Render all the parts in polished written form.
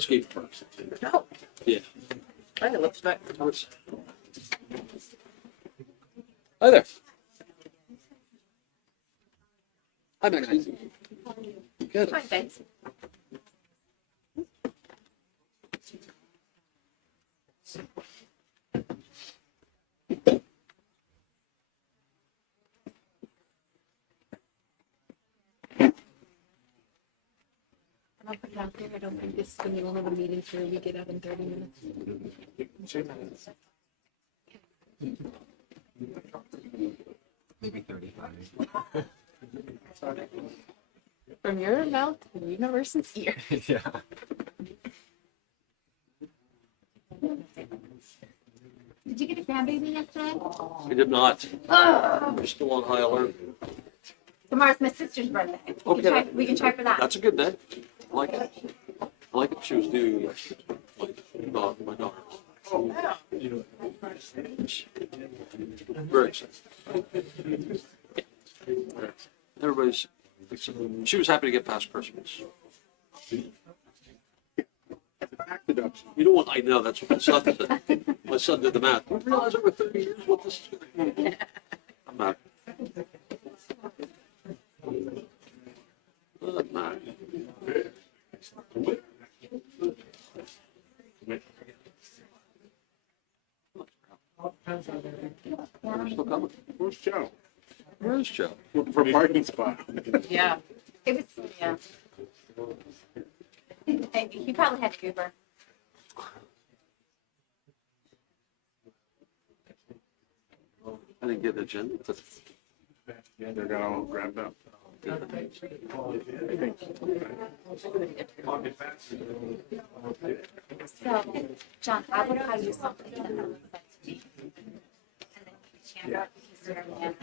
skate parks. No, Yeah. I looks back. Hi there. Hi, Maxine. Good. Fine, thanks. I'll put it out there. I don't think this is going to be one of the meetings where we get out in 30 minutes. Maybe 35. From your mouth to the universe's ear. Yeah. Did you get a grandbaby yesterday? I did not. Oh, We're still on high alert. tomorrow's my sister's birthday. Okay. We can try for that. That's a good day. I like it. I like it. She was due like my daughter. Very excited. Everybody's. She was happy to get past Christmas. You don't want. I know that's what my son said. My son did the math. You realize over 30 years what this is going to be? I'm not. I'm not. Still coming. Where's Joe? Where's Joe? Looking for a parking spot. Yeah. It was, Yeah. he probably had Uber. I didn't get an agenda. Yeah, they're gonna grab them. So, John, I would tell you something that really said to me. And then you can stand up because you're a man.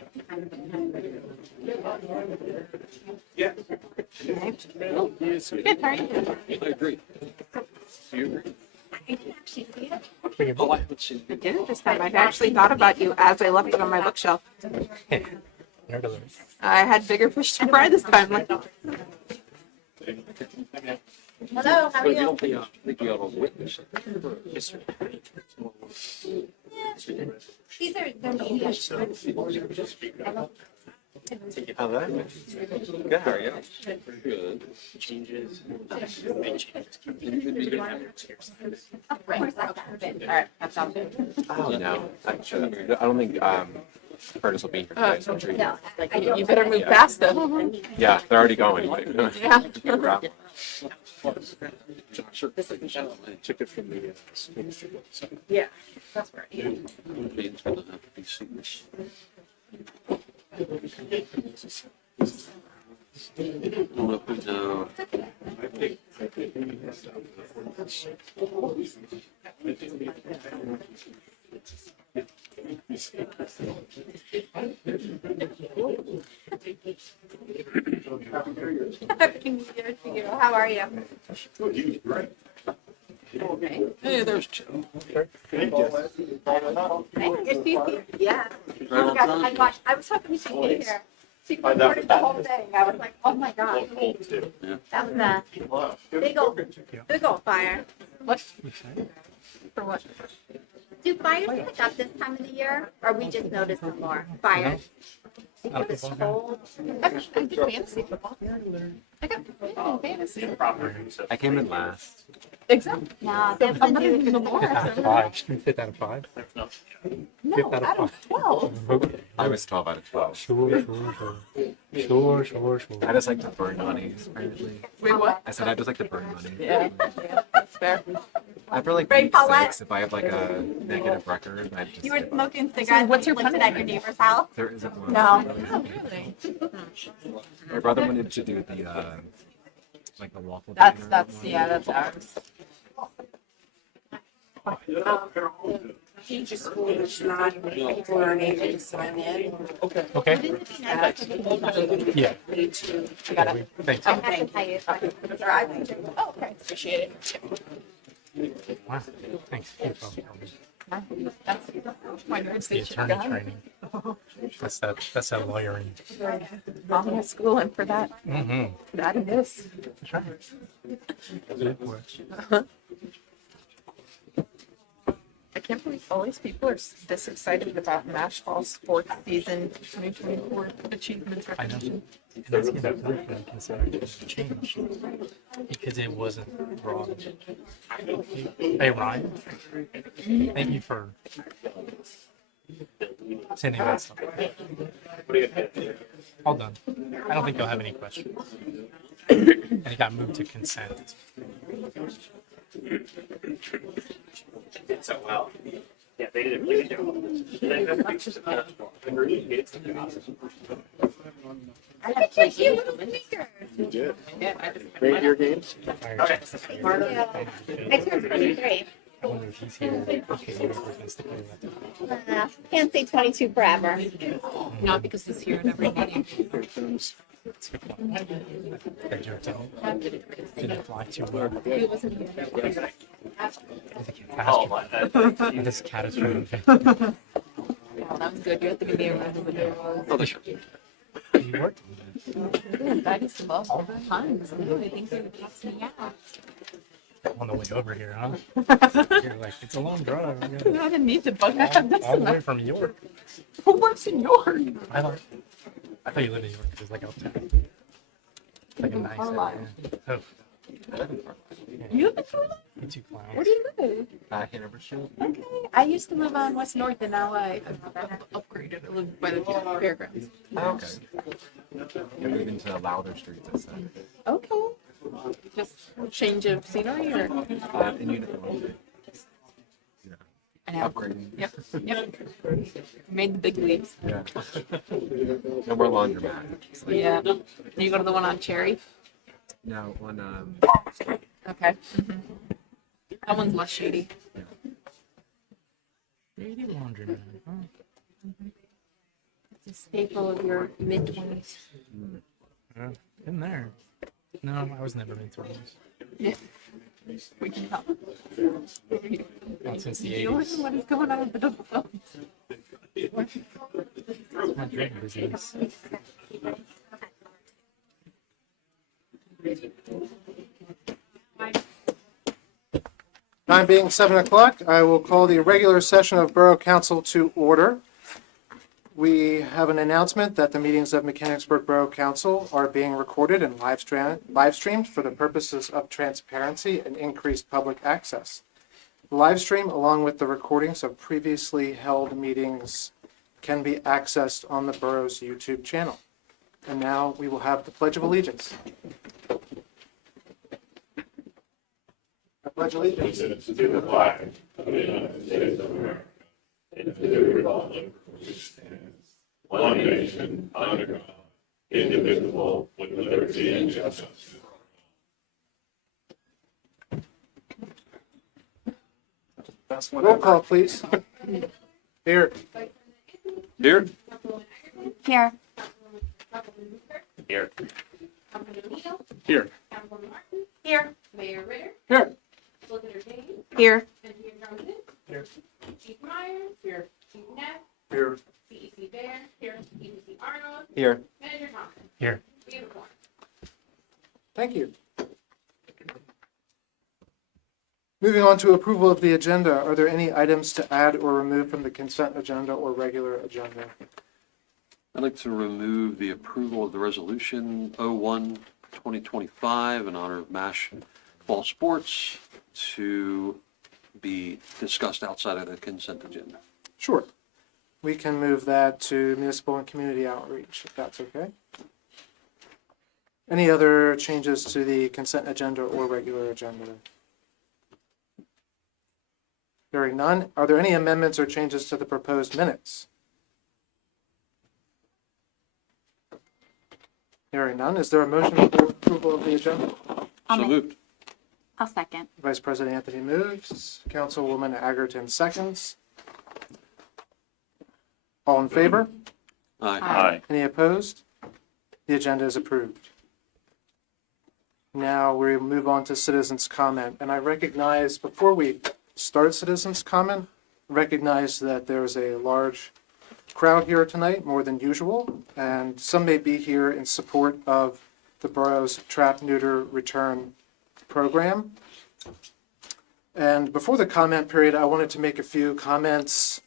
Yeah. No, Good, how are you? I agree. Do you agree? I didn't actually see it. Oh, I haven't seen I it. didn't this time. I actually thought about you as I left it on my bookshelf. I had bigger fish to fry this time. Like, Hello, how are But you you? don't think you ought to witness it. These are, they're media. Hello. Good, how are you? Good. Of course, I have been. all right, that sounds good. Oh, no. I don't think Curtis will be here today, so I'm sure No, Like, I don't. you better move fast though. Yeah, they're already going. Yeah. I took it from the school. Yeah. That's right. Means gonna have to be seamless. I don't know if we know. Happy New Year to you. How are you? Hey, there's Joe. Hey, good to see you. Yeah. Right Oh on my time. God, I was hoping she'd be here. She recorded the whole thing. I was like, oh my God. Yeah. That was a big old fire. What? For what? Do fires pick up this time of the year, or we just notice them more? Fires. Because it's cold. I did fantasy football. I got fantasy. I came in last. Exactly. No, they have I'm to not do even the more. Five. Fifth out of five. No, Fifth out out of of 12. Okay. I was 12 out of 12. Sure. I just like to burn money, apparently. Wait, what? I said I just like to burn money. Yeah, that's fair. After like Right, week Paulette? 6, if I have like a negative record, I just You were give up. smoking cigarettes. what's your when you lived at your neighbor's house? There isn't one. No. Oh, really? My brother wanted to do the like the waffle. That's dinner. that's ours. Teacher school is not, people aren't able to sign in. Okay. I Yeah. Me too. I got it. Thanks. have to tell you. Oh, okay. Appreciate it. Wow. Thanks. That's my nerds The that you attorney got. training. That's that lawyering. Mom was schooling for that. Mm-hmm. That and this. That's right. It works. I can't believe all these people are this excited about MASH Fall Sports Season 2024 achievements I know. recognition. And that's even good for considering it changed because it wasn't wrong. Hey Ryan, thank you for sending that stuff. All done. I don't think you'll have any questions. And it got moved to consent. So well. Yeah, they did a really good job. I have like cute little fingers. You did. Yeah, I just Rate your games. I turned 23. I wonder if he's here. Okay, you're against the play. Can't say 22 forever. not because he's here at every meeting. That joke didn't apply too well. He wasn't here. It's a Oh, catastrophe. my, This catastrophe. Oh, that was good. You have to give me a round of applause. You worked. That is the most all the times. I think they would cast me out. On the way over here, huh? You're like, it's a long drive. I didn't need to bug. I have this All the way enough. from York. Who works in York? I thought you lived in York. It's like uptown. Like a nice Carlisle. area. Oh, You live in Carlisle? you two clowns. Where do you live? Hanover Street. Okay. I used to live on West North, and now I've upgraded. I live by the fairgrounds. Okay. You moved into Louder Street this time. Okay. Just change of scenery, or In Uniform. I have. Upgrading. Yep. Yep. Made the big leaps. Yeah. No more laundromat. Yeah. You go to the one on Cherry. No, on Okay. That one's less shady. Shady laundromat, huh? It's a staple of your mid-20s. Yeah, in there. No, I was never into those. Yeah. We can help. Not since the You don't 80s. know what is going on with the double phones. It's my drink disease. Time being 7 o'clock, I will call the regular session of Borough Council to order. We have an announcement that the meetings of Mechanicsburg Borough Council are being recorded and live streamed for the purposes of transparency and increased public access. The live stream, along with the recordings of previously held meetings, can be accessed on the borough's YouTube channel. And now we will have the Pledge of Allegiance. I pledge allegiance To the flag of the United States of America and to the republic for which stands one nation under God, indivisible, with liberty and justice. Roll call, please. Here. Here? Here. here. Here. Here. Mayor Ritter, Here. Solicitor James, Here. Engineer Johnson, Here. Chief Myers, here, Chief Neff, Here. CEC Bear, here, EDC Arnold, Here. Manager Thompson. Here. We have a quorum. Thank you. Moving on to approval of the agenda, are there any items to add or remove from the consent agenda or regular agenda? I'd like to remove the approval of the resolution 01-2025 in honor of MASH Fall Sports to be discussed outside of the consent agenda. Sure. We can move that to municipal and community outreach, if that's okay. Any other changes to the consent agenda or regular agenda? Hearing none, are there any amendments or changes to the proposed minutes? Hearing none, is there a motion for approval of the agenda? I'll So make- moved. I'll second. Vice President Anthony moves, Councilwoman Agerton seconds. All in favor? Aye. Aye. Any opposed? The agenda is approved. Now we move on to citizens' comment, and I recognize, before we start citizens' comment, recognize that there's a large crowd here tonight, more than usual, and some may be here in support of the borough's trap, neuter, return program. And before the comment period, I wanted to make a few comments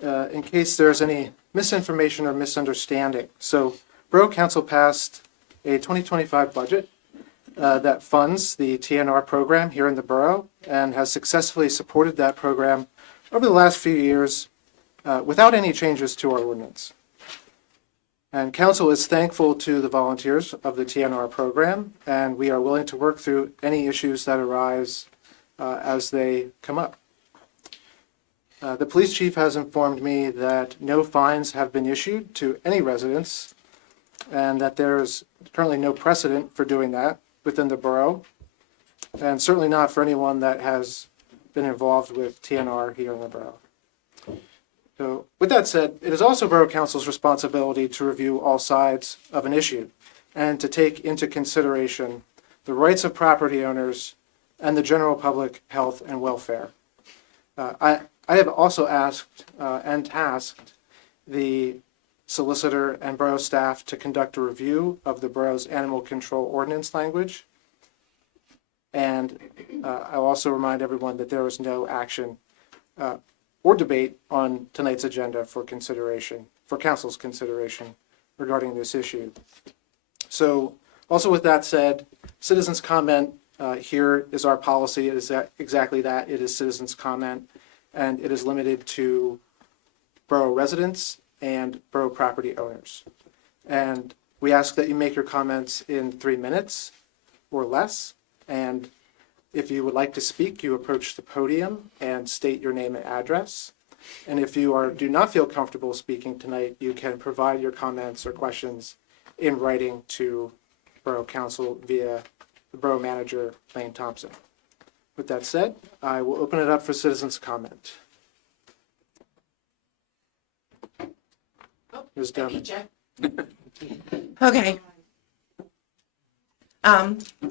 in case there's any misinformation or misunderstanding. So Borough Council passed a 2025 budget that funds the TNR program here in the borough and has successfully supported that program over the last few years without any changes to our ordinance. And Council is thankful to the volunteers of the TNR program, and we are willing to work through any issues that arise as they come up. The police chief has informed me that no fines have been issued to any residents and that there is currently no precedent for doing that within the borough, and certainly not for anyone that has been involved with TNR here in the borough. So with that said, it is also Borough Council's responsibility to review all sides of an issue and to take into consideration the rights of property owners and the general public health and welfare. I have also asked and tasked the solicitor and borough staff to conduct a review of the borough's animal control ordinance language. And I'll also remind everyone that there is no action or debate on tonight's agenda for consideration, for council's consideration regarding this issue. So also with that said, citizens comment here is our policy. It is exactly that. It is citizens comment, and it is limited to borough residents and borough property owners. And we ask that you make your comments in 3 minutes or less. And if you would like to speak, you approach the podium and state your name and address. And if you do not feel comfortable speaking tonight, you can provide your comments or questions in writing to Borough Council via the Borough Manager, Lane Thompson. With that said, I will open it up for citizens' comment. Ms. Doman. Okay.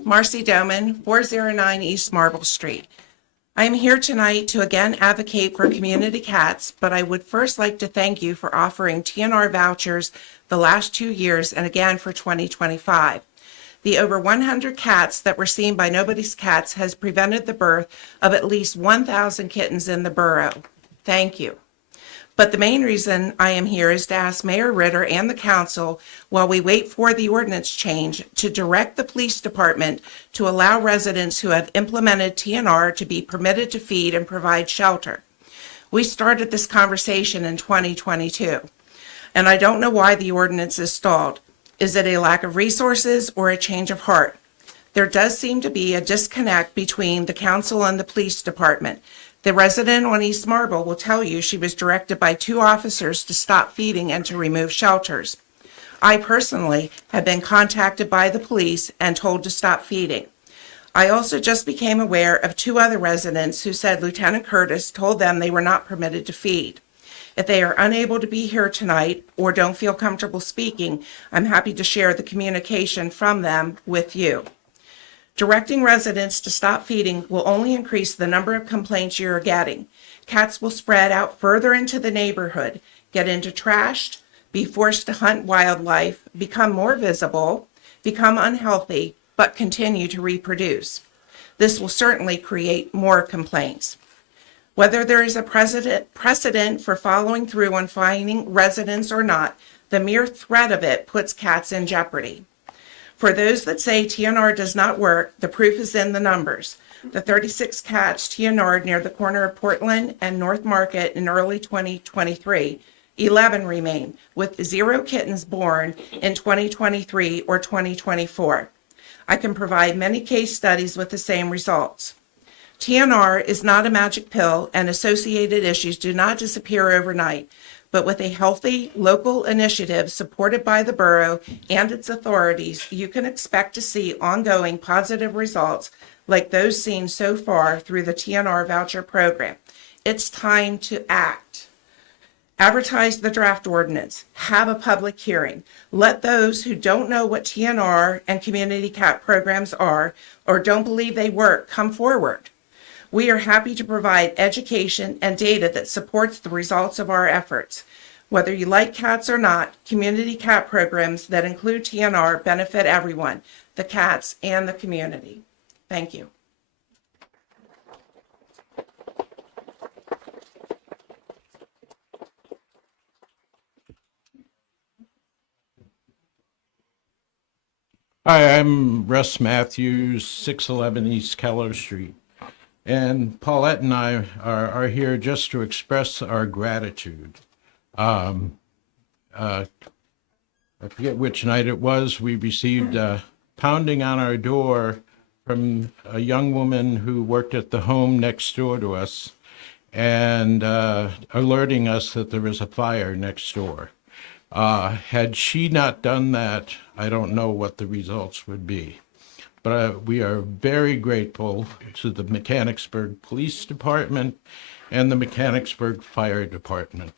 Marcy Doman, 409 East Marble Street. I am here tonight to again advocate for community cats, but I would first like to thank you for offering TNR vouchers the last 2 years and again for 2025. The over 100 cats that were seen by Nobody's Cats has prevented the birth of at least 1,000 kittens in the borough. Thank you. But the main reason I am here is to ask Mayor Ritter and the council, while we wait for the ordinance change, to direct the police department to allow residents who have implemented TNR to be permitted to feed and provide shelter. We started this conversation in 2022, and I don't know why the ordinance is stalled. Is it a lack of resources or a change of heart? There does seem to be a disconnect between the council and the police department. The resident on East Marble will tell you she was directed by 2 officers to stop feeding and to remove shelters. I personally have been contacted by the police and told to stop feeding. I also just became aware of 2 other residents who said Lieutenant Curtis told them they were not permitted to feed. If they are unable to be here tonight or don't feel comfortable speaking, I'm happy to share the communication from them with you. Directing residents to stop feeding will only increase the number of complaints you're getting. Cats will spread out further into the neighborhood, get into trash, be forced to hunt wildlife, become more visible, become unhealthy, but continue to reproduce. This will certainly create more complaints. Whether there is a precedent for following through on fining residents or not, the mere threat of it puts cats in jeopardy. For those that say TNR does not work, the proof is in the numbers. The 36 cats TNR'd near the corner of Portland and North Market in early 2023, 11 remain, with 0 kittens born in 2023 or 2024. I can provide many case studies with the same results. TNR is not a magic pill, and associated issues do not disappear overnight. But with a healthy local initiative supported by the borough and its authorities, you can expect to see ongoing positive results like those seen so far through the TNR voucher program. It's time to act. Advertise the draft ordinance. Have a public hearing. Let those who don't know what TNR and community cat programs are or don't believe they work come forward. We are happy to provide education and data that supports the results of our efforts. Whether you like cats or not, community cat programs that include TNR benefit everyone, the cats and the community. Thank you. Hi, I'm Russ Matthews, 611 East Keller Street. And Paulette and I are here just to express our gratitude. I forget which night it was, we received pounding on our door from a young woman who worked at the home next door to us and alerting us that there was a fire next door. Had she not done that, I don't know what the results would be. But we are very grateful to the Mechanicsburg Police Department and the Mechanicsburg Fire Department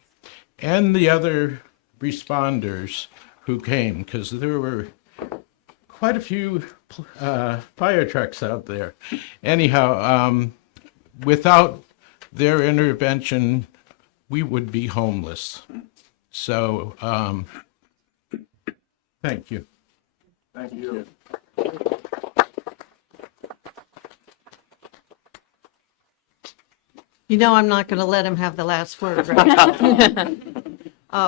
and the other responders who came, because there were quite a few fire trucks out there. Anyhow, without their intervention, we would be homeless. So, thank you. Thank you. You know, I'm not going to let him have the last word, right?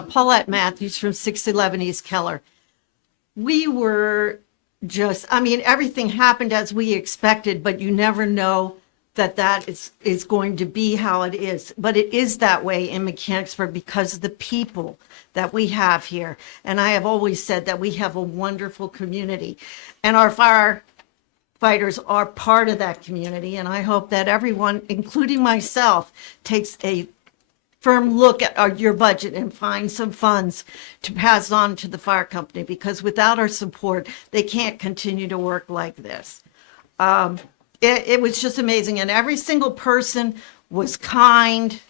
Paulette Matthews from 611 East Keller. We were just, I mean, everything happened as we expected, but you never know that is going to be how it is. But it is that way in Mechanicsburg because of the people that we have here. And I have always said that we have a wonderful community. And our firefighters are part of that community. And I hope that everyone, including myself, takes a firm look at your budget and find some funds to pass on to the fire company, because without our support, they can't continue to work like this. It was just amazing. And every single person was kind,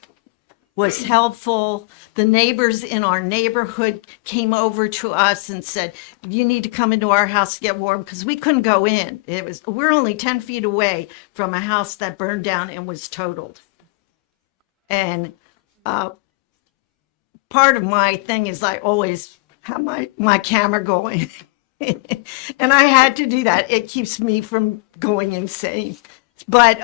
was helpful. The neighbors in our neighborhood came over to us and said, you need to come into our house to get warm, because we couldn't go in. We're only 10 feet away from a house that burned down and was totaled. And part of my thing is I always have my camera going. And I had to do that. It keeps me from going insane. But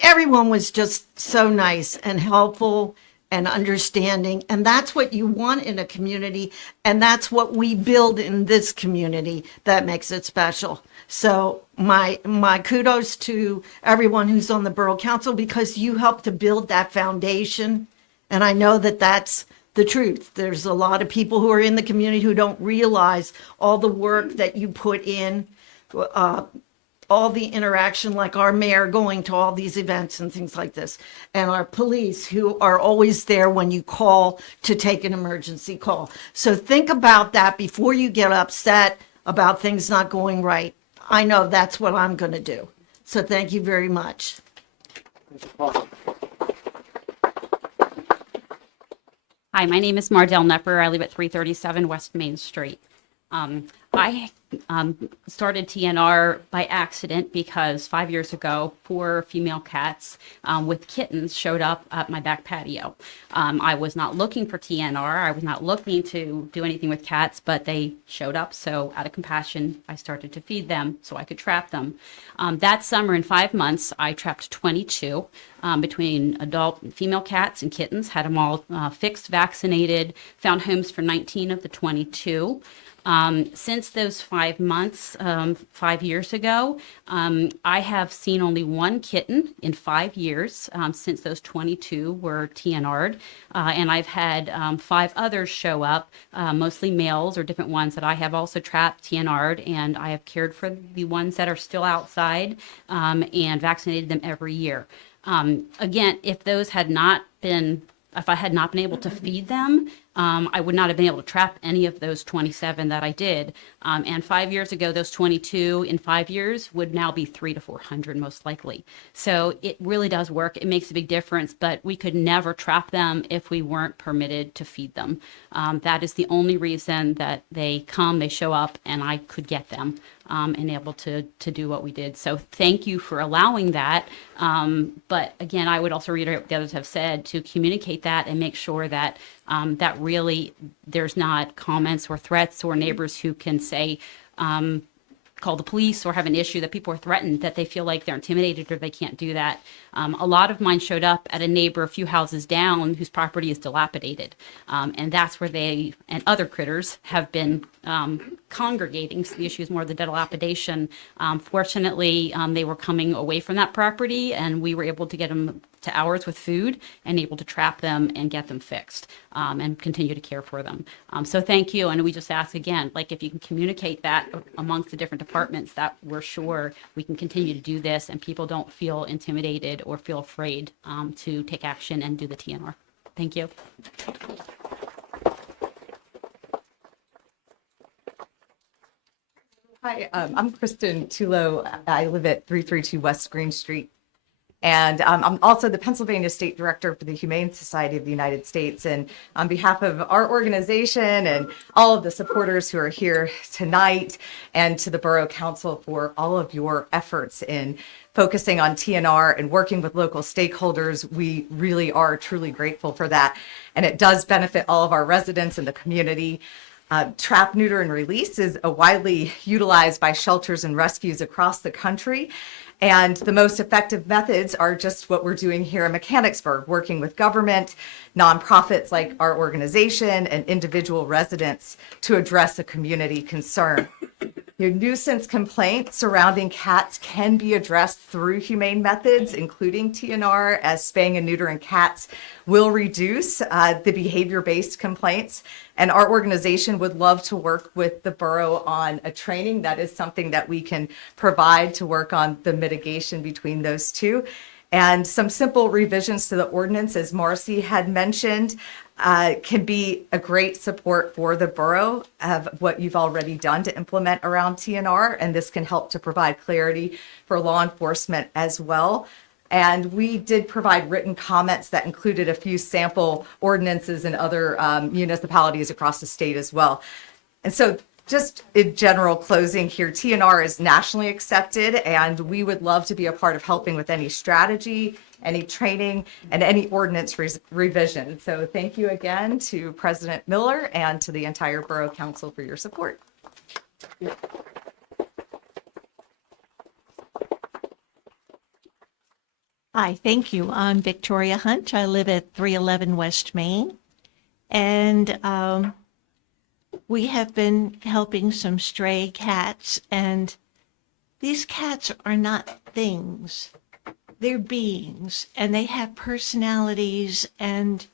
everyone was just so nice and helpful and understanding. And that's what you want in a community. And that's what we build in this community that makes it special. So my kudos to everyone who's on the Borough Council, because you helped to build that foundation. And I know that that's the truth. There's a lot of people who are in the community who don't realize all the work that you put in, all the interaction, like our mayor going to all these events and things like this, and our police who are always there when you call to take an emergency call. So think about that before you get upset about things not going right. I know that's what I'm going to do. So thank you very much. Hi, my name is Mardell Nepper. I live at 337 West Main Street. I started TNR by accident because 5 years ago, 4 female cats with kittens showed up at my back patio. I was not looking for TNR. I was not looking to do anything with cats, but they showed up. So out of compassion, I started to feed them so I could trap them. That summer, in 5 months, I trapped 22 between adult female cats and kittens, had them all fixed, vaccinated, found homes for 19 of the 22. Since those 5 months, 5 years ago, I have seen only 1 kitten in 5 years since those 22 were TNR'd. And I've had 5 others show up, mostly males or different ones that I have also trapped, TNR'd, and I have cared for the ones that are still outside and vaccinated them every year. Again, if I had not been able to feed them, I would not have been able to trap any of those 27 that I did. And 5 years ago, those 22 in 5 years would now be 300 to 400 most likely. So it really does work. It makes a big difference, but we could never trap them if we weren't permitted to feed them. That is the only reason that they show up, and I could get them and able to do what we did. So thank you for allowing that. But again, I would also reiterate what the others have said, to communicate that and make sure that that really there's not comments or threats or neighbors who can say, call the police or have an issue that people are threatened, that they feel like they're intimidated or they can't do that. A lot of mine showed up at a neighbor a few houses down whose property is dilapidated. And that's where they and other critters have been congregating. So the issue is more the dilapidation. Fortunately, they were coming away from that property, and we were able to get them to ours with food and able to trap them and get them fixed and continue to care for them. So thank you. And we just ask again, like if you can communicate that amongst the different departments, that we're sure we can continue to do this and people don't feel intimidated or feel afraid to take action and do the TNR. Thank you. Hi, I'm Kristen Tulo. I live at 332 West Green Street. And I'm also the Pennsylvania State Director for the Humane Society of the United States. And on behalf of our organization and all of the supporters who are here tonight, and to the Borough Council for all of your efforts in focusing on TNR and working with local stakeholders, we really are truly grateful for that. And it does benefit all of our residents and the community. Trap, neuter, and release is widely utilized by shelters and rescues across the country. And the most effective methods are just what we're doing here in Mechanicsburg, working with government, nonprofits like our organization, and individual residents to address a community concern. Your nuisance complaints surrounding cats can be addressed through humane methods, including TNR, as spaying and neutering cats will reduce the behavior-based complaints. And our organization would love to work with the borough on a training. That is something that we can provide to work on the mitigation between those two. And some simple revisions to the ordinance, as Marcy had mentioned, can be a great support for the borough of what you've already done to implement around TNR. And this can help to provide clarity for law enforcement as well. And we did provide written comments that included a few sample ordinances in other municipalities across the state as well. And so just in general closing here, TNR is nationally accepted, and we would love to be a part of helping with any strategy, any training, and any ordinance revision. So thank you again to President Miller and to the entire Borough Council for your support. Hi, thank you. I'm Victoria Hunt. I live at 311 West Main. And we have been helping some stray cats. And these cats are not things. They're beings. And they have personalities. And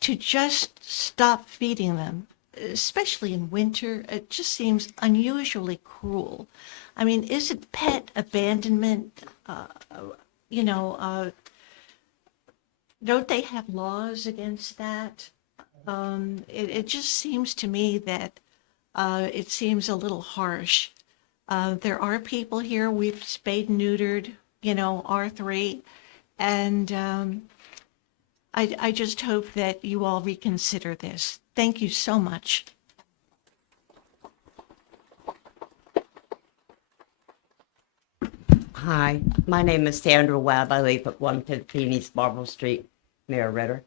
to just stop feeding them, especially in winter, it just seems unusually cruel. I mean, is it pet abandonment? Don't they have laws against that? It just seems to me that it seems a little harsh. There are people here, we've spayed and neutered, R3, and I just hope that you all reconsider this. Thank you so much. Hi, my name is Sandra Webb. I live at 115 East Marble Street, Mayor Ritter.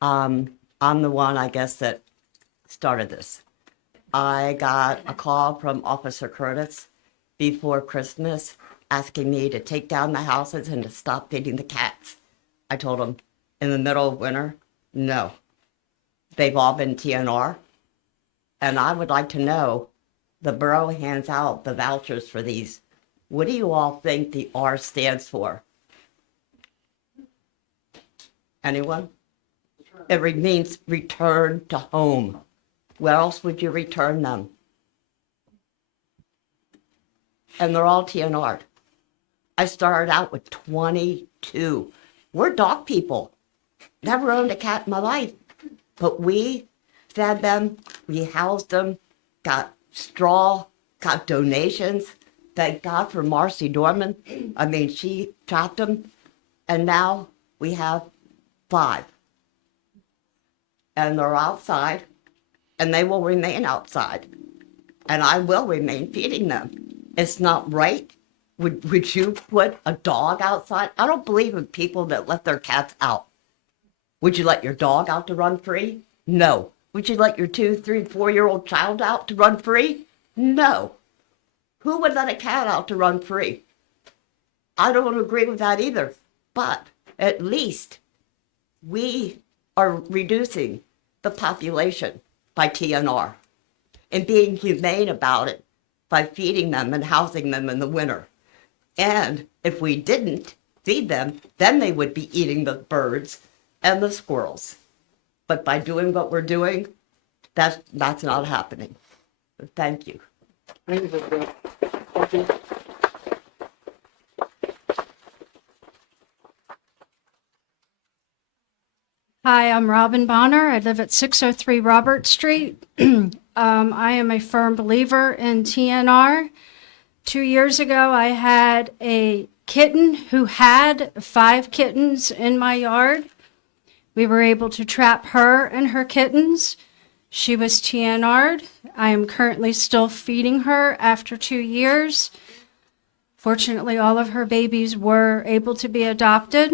I'm the one, I guess, that started this. I got a call from Officer Curtis before Christmas asking me to take down the houses and to stop feeding the cats. I told him in the middle of winter, no. They've all been TNR. And I would like to know, the borough hands out the vouchers for these. What do you all think the R stands for? Anyone? It means return to home. Where else would you return them? And they're all TNR'd. I started out with 22. We're dog people. Never owned a cat in my life. But we fed them, we housed them, got straw, got donations. Thank God for Marcy Dorman. I mean, she trapped them. And now we have 5. And they're outside. And they will remain outside. And I will remain feeding them. It's not right. Would you put a dog outside? I don't believe in people that let their cats out. Would you let your dog out to run free? No. Would you let your 2, 3, 4-year-old child out to run free? No. Who would let a cat out to run free? I don't agree with that either, but at least we are reducing the population by TNR and being humane about it by feeding them and housing them in the winter. And if we didn't feed them, then they would be eating the birds and the squirrels. But by doing what we're doing, that's not happening. Thank you. Thank you, Elizabeth. Thank you. Hi, I'm Robin Bonner. I live at 603 Robert Street. I am a firm believer in TNR. 2 years ago, I had a kitten who had 5 kittens in my yard. We were able to trap her and her kittens. She was TNR'd. I am currently still feeding her after 2 years. Fortunately, all of her babies were able to be adopted.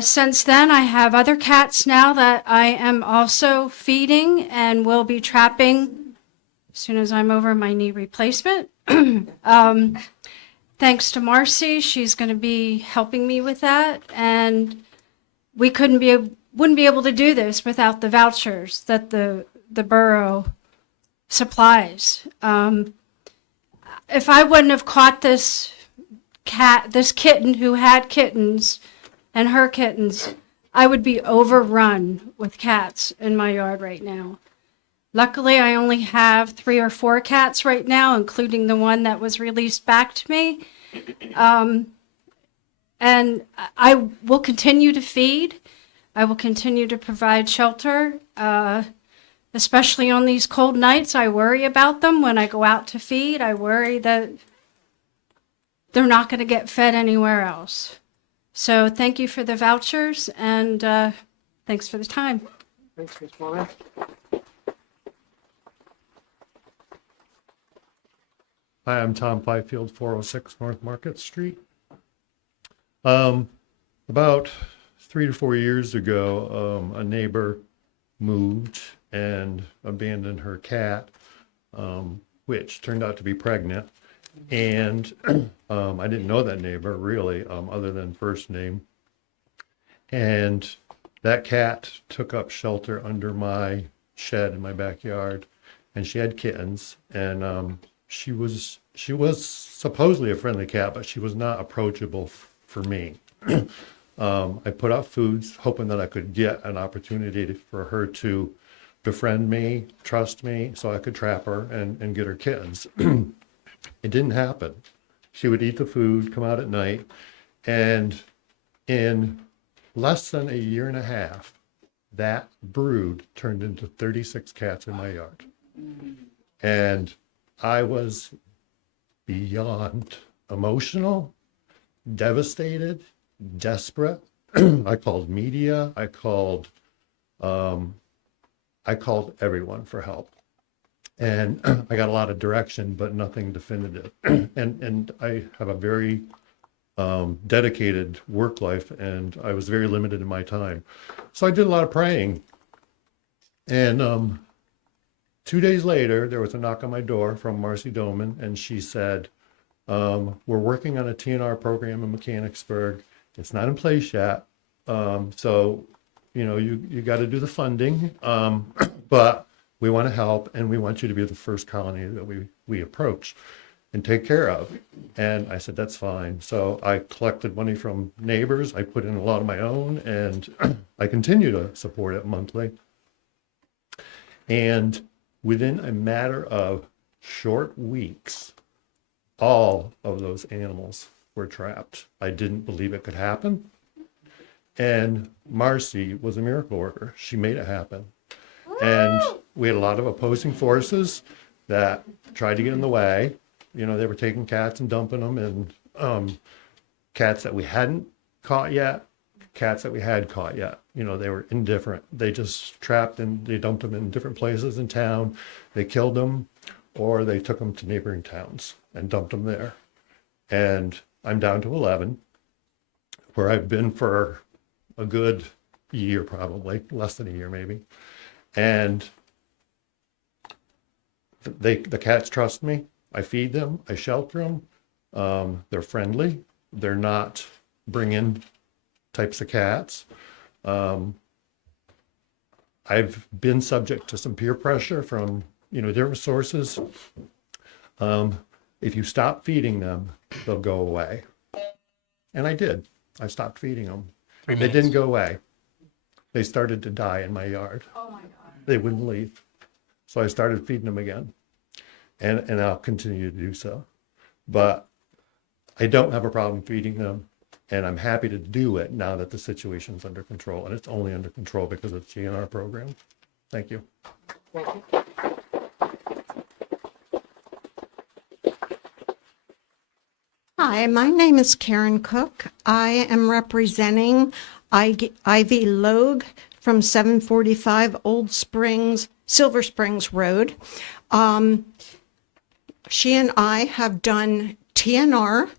Since then, I have other cats now that I am also feeding and will be trapping as soon as I'm over my knee replacement. Thanks to Marcy, she's going to be helping me with that. And we wouldn't be able to do this without the vouchers that the borough supplies. If I wouldn't have caught this kitten who had kittens and her kittens, I would be overrun with cats in my yard right now. Luckily, I only have 3 or 4 cats right now, including the one that was released back to me. And I will continue to feed. I will continue to provide shelter, especially on these cold nights. I worry about them when I go out to feed. I worry that they're not going to get fed anywhere else. So thank you for the vouchers, and thanks for the time. Thanks, Ms. Bonner. Hi, I'm Tom Fifield, 406 North Market Street. About 3 to 4 years ago, a neighbor moved and abandoned her cat, which turned out to be pregnant. And I didn't know that neighbor really, other than first name. And that cat took up shelter under my shed in my backyard, and she had kittens. And she was supposedly a friendly cat, but she was not approachable for me. I put out foods hoping that I could get an opportunity for her to befriend me, trust me, so I could trap her and get her kittens. It didn't happen. She would eat the food, come out at night, and in less than a year and a half, that brood turned into 36 cats in my yard. And I was beyond emotional, devastated, desperate. I called media. I called everyone for help. And I got a lot of direction, but nothing definitive. And I have a very dedicated work life, and I was very limited in my time. So I did a lot of praying. And 2 days later, there was a knock on my door from Marcy Doman, and she said, we're working on a TNR program in Mechanicsburg. It's not in place yet. So, you got to do the funding, but we want to help, and we want you to be the first colony that we approach and take care of. And I said, that's fine. So I collected money from neighbors. I put in a lot of my own, and I continue to support it monthly. And within a matter of short weeks, all of those animals were trapped. I didn't believe it could happen. And Marcy was a miracle worker. She made it happen. And we had a lot of opposing forces that tried to get in the way. They were taking cats and dumping them, and cats that we hadn't caught yet, cats that we had caught yet. They were indifferent. They just trapped and they dumped them in different places in town. They killed them, or they took them to neighboring towns and dumped them there. And I'm down to 11, where I've been for a good year, probably less than a year, maybe. And the cats trust me. I feed them, I shelter them. They're friendly. They're not bring-in types of cats. I've been subject to some peer pressure from, different sources. If you stop feeding them, they'll go away. And I did. I stopped feeding them. 3 They minutes. didn't go away. They started to die in my yard. Oh my God. They wouldn't leave. So I started feeding them again. And I'll continue to do so. But I don't have a problem feeding them. And I'm happy to do it now that the situation's under control. And it's only under control because of the GNR program. Thank you. Hi, my name is Karen Cook. I am representing Ivy Logue from 745 Old Springs, Silver Springs Road. She and I have done TNR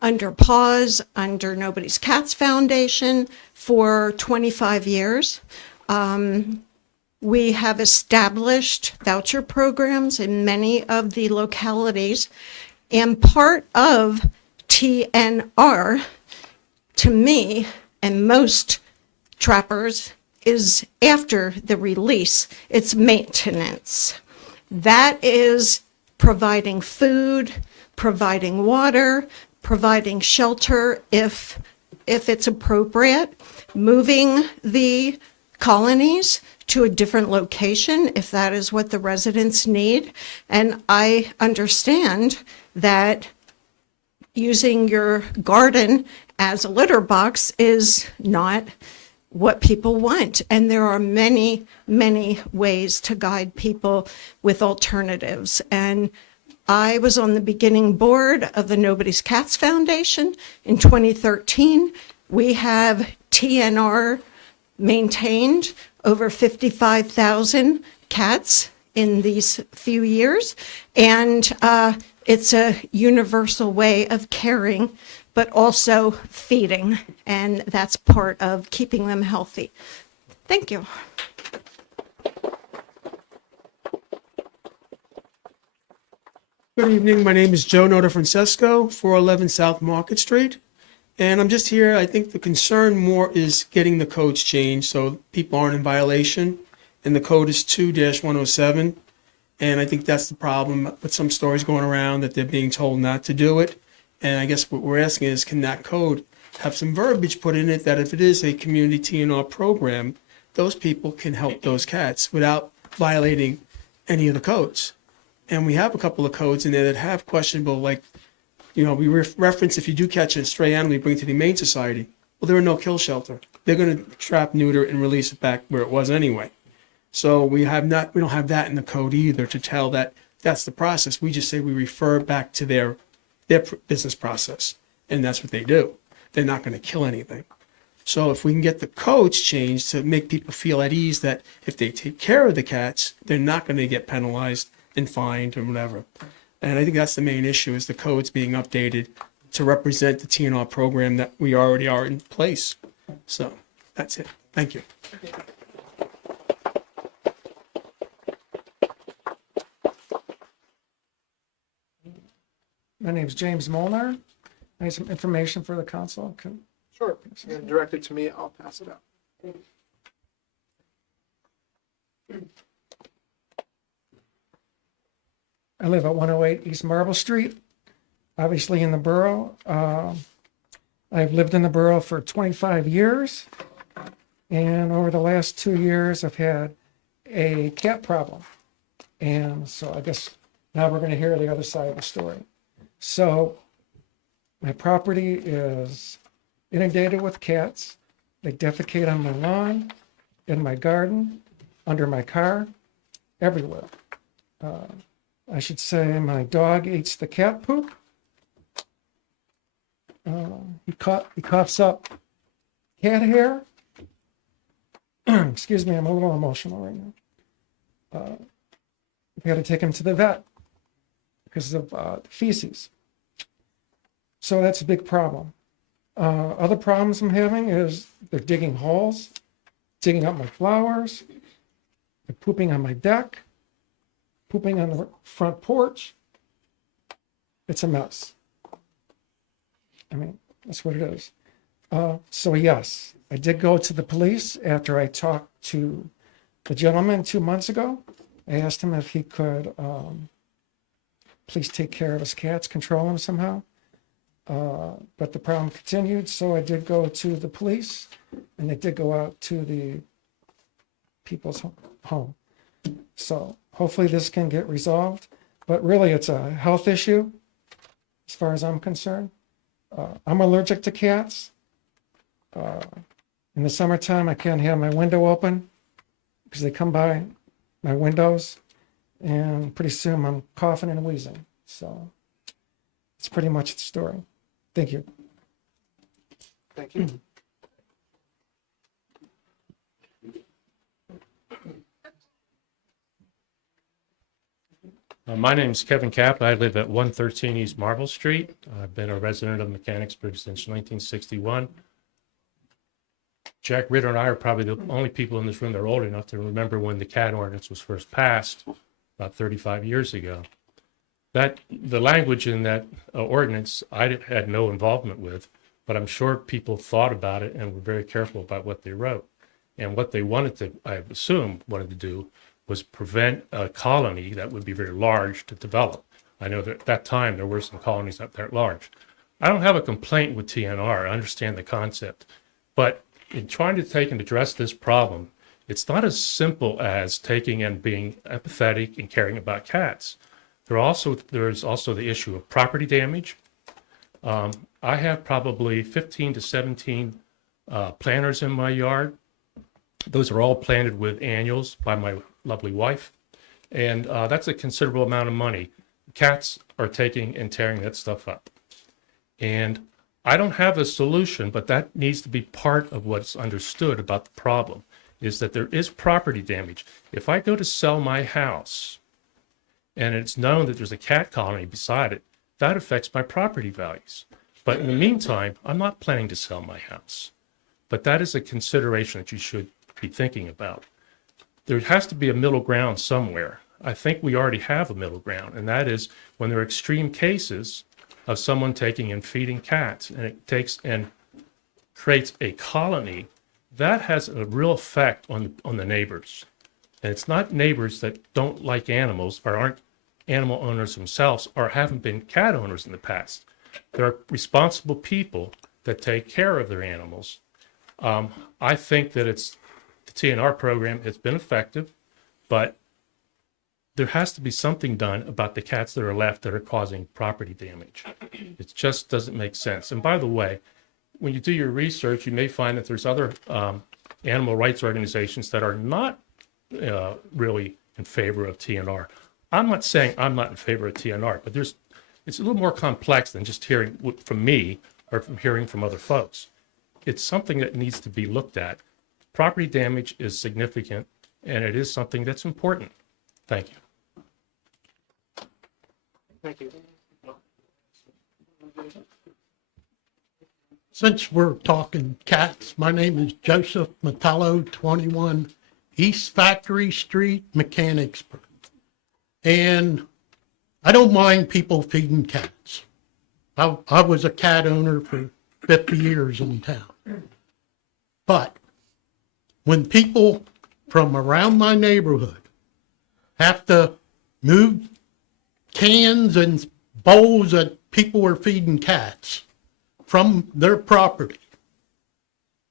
under PAWS, under Nobody's Cats Foundation for 25 years. We have established voucher programs in many of the localities. And part of TNR, to me and most trappers, is after the release, it's maintenance. That is providing food, providing water, providing shelter if it's appropriate, moving the colonies to a different location if that is what the residents need. And I understand that using your garden as a litter box is not what people want. And there are many, many ways to guide people with alternatives. And I was on the beginning board of the Nobody's Cats Foundation in 2013. We have TNR maintained over 55,000 cats in these few years. And it's a universal way of caring, but also feeding. And that's part of keeping them healthy. Thank you. Good evening. My name is Joe Noda Francesco, 411 South Market Street. And I'm just here. I think the concern more is getting the codes changed so people aren't in violation. And the code is 2-107. And I think that's the problem with some stories going around that they're being told not to do it. And I guess what we're asking is, can that code have some verbiage put in it that if it is a community TNR program, those people can help those cats without violating any of the codes? And we have a couple of codes in there that have questionable, like, we reference if you do catch a stray animal, you bring it to the Humane Society. Well, they're a no-kill shelter. They're going to trap, neuter, and release it back where it was anyway. So we don't have that in the code either to tell that that's the process. We just say we refer back to their business process, and that's what they do. They're not going to kill anything. So if we can get the codes changed to make people feel at ease that if they take care of the cats, they're not going to get penalized and fined or whatever. And I think that's the main issue, is the codes being updated to represent the TNR program that we already are in place. So that's it. Thank you. My name's James Molnar. I need some information for the council. Sure. And direct it to me, I'll pass it out. I live at 108 East Marble Street, obviously in the borough. I've lived in the borough for 25 years. And over the last 2 years, I've had a cat problem. And so I guess now we're going to hear the other side of the story. So my property is inundated with cats. They defecate on my lawn, in my garden, under my car, everywhere. I should say my dog eats the cat poop. He coughs up cat hair. Excuse me, I'm a little emotional right now. We had to take him to the vet because of feces. So that's a big problem. Other problems I'm having is they're digging holes, digging up my flowers, they're pooping on my deck, pooping on the front porch, it's a mess. I mean, that's what it is. So yes, I did go to the police after I talked to the gentleman 2 months ago. I asked him if he could please take care of his cats, control them somehow. But the problem continued, so I did go to the police, and they did go out to the people's home. So hopefully this can get resolved, but really it's a health issue as far as I'm concerned. I'm allergic to cats. In the summertime, I can't have my window open because they come by my windows, and pretty soon I'm coughing and wheezing. So it's pretty much the story. Thank you. Thank you. My name is Kevin Kapp. I live at 113 East Marble Street. I've been a resident of Mechanicsburg since 1961. Jack Ritter and I are probably the only people in this room that are old enough to remember when the cat ordinance was first passed about 35 years ago. The language in that ordinance I had no involvement with, but I'm sure people thought about it and were very careful about what they wrote. And what they wanted to, I assume, wanted to do was prevent a colony that would be very large to develop. I know that at that time there were some colonies not that large. I don't have a complaint with TNR. I understand the concept. But in trying to take and address this problem, it's not as simple as taking and being empathetic and caring about cats. There's also the issue of property damage. I have probably 15 to 17 planters in my yard. Those are all planted with annuals by my lovely wife. And that's a considerable amount of money. Cats are taking and tearing that stuff up. And I don't have a solution, but that needs to be part of what's understood about the problem, is that there is property damage. If I go to sell my house and it's known that there's a cat colony beside it, that affects my property values. But in the meantime, I'm not planning to sell my house. But that is a consideration that you should be thinking about. There has to be a middle ground somewhere. I think we already have a middle ground, and that is when there are extreme cases of someone taking and feeding cats, and it takes and creates a colony, that has a real effect on the neighbors. And it's not neighbors that don't like animals or aren't animal owners themselves or haven't been cat owners in the past. There are responsible people that take care of their animals. I think that the TNR program has been effective, but there has to be something done about the cats that are left that are causing property damage. It just doesn't make sense. And by the way, when you do your research, you may find that there's other animal rights organizations that are not really in favor of TNR. I'm not saying I'm not in favor of TNR, but it's a little more complex than just hearing from me or from hearing from other folks. It's something that needs to be looked at. Property damage is significant, and it is something that's important. Thank you. Thank you. Since we're talking cats, my name is Joseph Metallo, 21 East Factory Street, Mechanicsburg. And I don't mind people feeding cats. I was a cat owner for 50 years in town. But when people from around my neighborhood have to move cans and bowls that people were feeding cats from their property,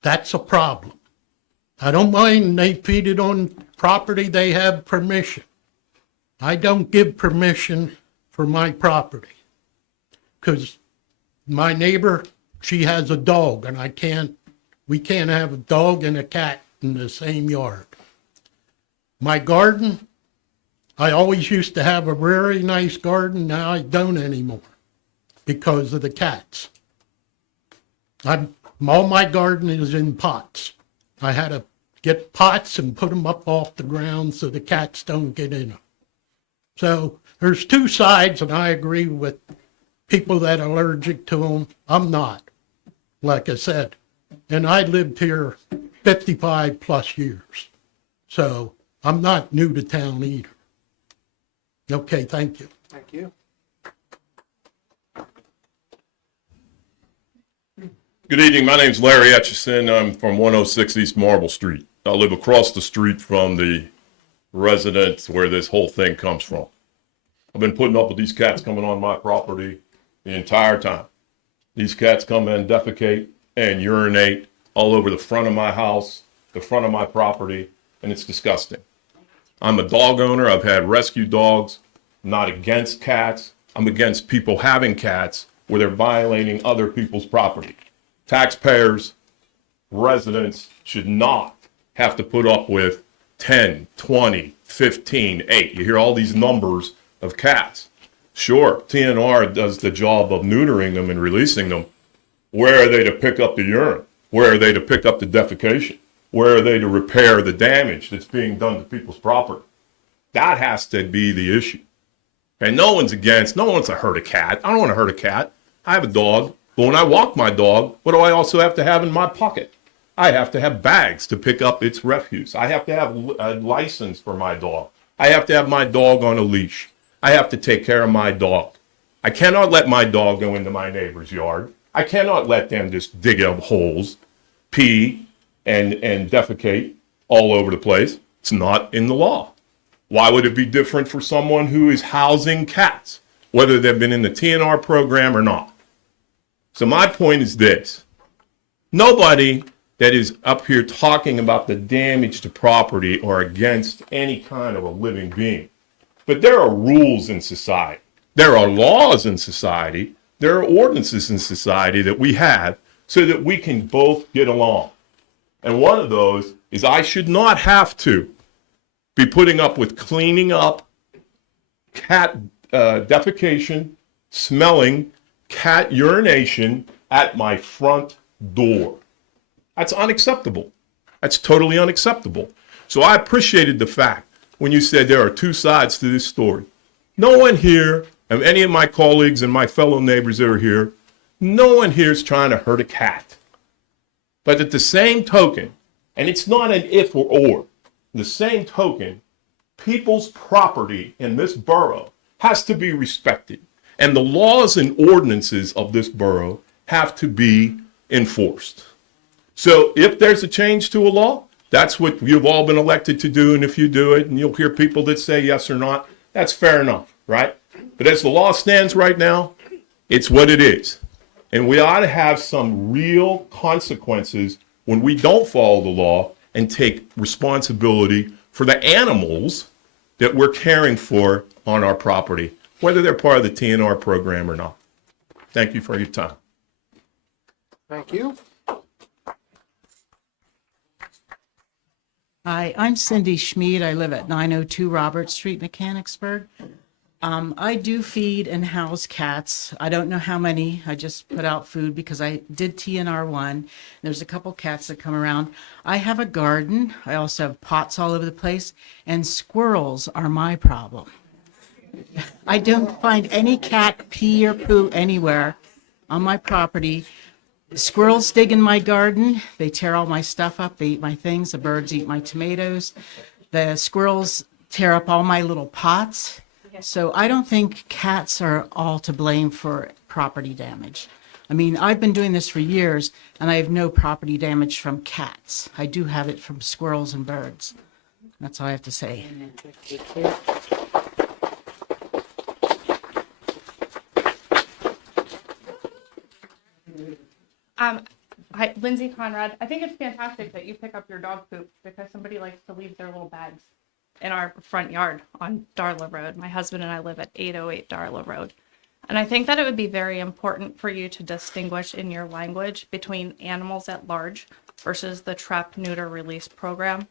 that's a problem. I don't mind they feed it on property they have permission. I don't give permission for my property because my neighbor, she has a dog, and we can't have a dog and a cat in the same yard. My garden, I always used to have a very nice garden. Now I don't anymore because of the cats. All my garden is in pots. I had to get pots and put them up off the ground so the cats don't get in them. So there's two sides, and I agree with people that are allergic to them. I'm not, like I said. And I lived here 55 plus years. So I'm not new to town either. Okay, thank you. Thank you. Good evening. My name's Larry Etchison. I'm from 106 East Marble Street. I live across the street from the residence where this whole thing comes from. I've been putting up with these cats coming on my property the entire time. These cats come and defecate and urinate all over the front of my house, the front of my property, and it's disgusting. I'm a dog owner. I've had rescue dogs. I'm not against cats. I'm against people having cats where they're violating other people's property. Taxpayers, residents should not have to put up with 10, 20, 15, 8. You hear all these numbers of cats. Sure, TNR does the job of neutering them and releasing them. Where are they to pick up the urine? Where are they to pick up the defecation? Where are they to repair the damage that's being done to people's property? That has to be the issue. And no one's to hurt a cat. I don't want to hurt a cat. I have a dog. But when I walk my dog, what do I also have to have in my pocket? I have to have bags to pick up its refuse. I have to have a license for my dog. I have to have my dog on a leash. I have to take care of my dog. I cannot let my dog go into my neighbor's yard. I cannot let them just dig up holes, pee, and defecate all over the place. It's not in the law. Why would it be different for someone who is housing cats, whether they've been in the TNR program or not? So my point is this. Nobody that is up here talking about the damage to property or against any kind of a living being. But there are rules in society. There are laws in society. There are ordinances in society that we have so that we can both get along. And one of those is I should not have to be putting up with cleaning up cat defecation, smelling cat urination at my front door. That's unacceptable. That's totally unacceptable. So I appreciated the fact when you said there are two sides to this story. No one here, of any of my colleagues and my fellow neighbors that are here, no one here is trying to hurt a cat. But at the same token, and it's not an if or, the same token, people's property in this borough has to be respected. And the laws and ordinances of this borough have to be enforced. So if there's a change to a law, that's what you've all been elected to do. And if you do it, and you'll hear people that say yes or not, that's fair enough, right? But as the law stands right now, it's what it is. And we ought to have some real consequences when we don't follow the law and take responsibility for the animals that we're caring for on our property, whether they're part of the TNR program or not. Thank you for your time. Thank you. Hi, I'm Cindy Schmid. I live at 902 Robert Street, Mechanicsburg. I do feed and house cats. I don't know how many. I just put out food because I did TNR 1. There's a couple cats that come around. I have a garden. I also have pots all over the place, and squirrels are my problem. I don't find any cat pee or poo anywhere on my property. The squirrels dig in my garden. They tear all my stuff up. They eat my things. The birds eat my tomatoes. The squirrels tear up all my little pots. So I don't think cats are all to blame for property damage. I mean, I've been doing this for years, and I have no property damage from cats. I do have it from squirrels and birds. That's all I have to say. Hi, Lindsay Conrad. I think it's fantastic that you pick up your dog poop because somebody likes to leave their little bags in our front yard on Darla Road. My husband and I live at 808 Darla Road. And I think that it would be very important for you to distinguish in your language between animals at large versus the trap, neuter, release program.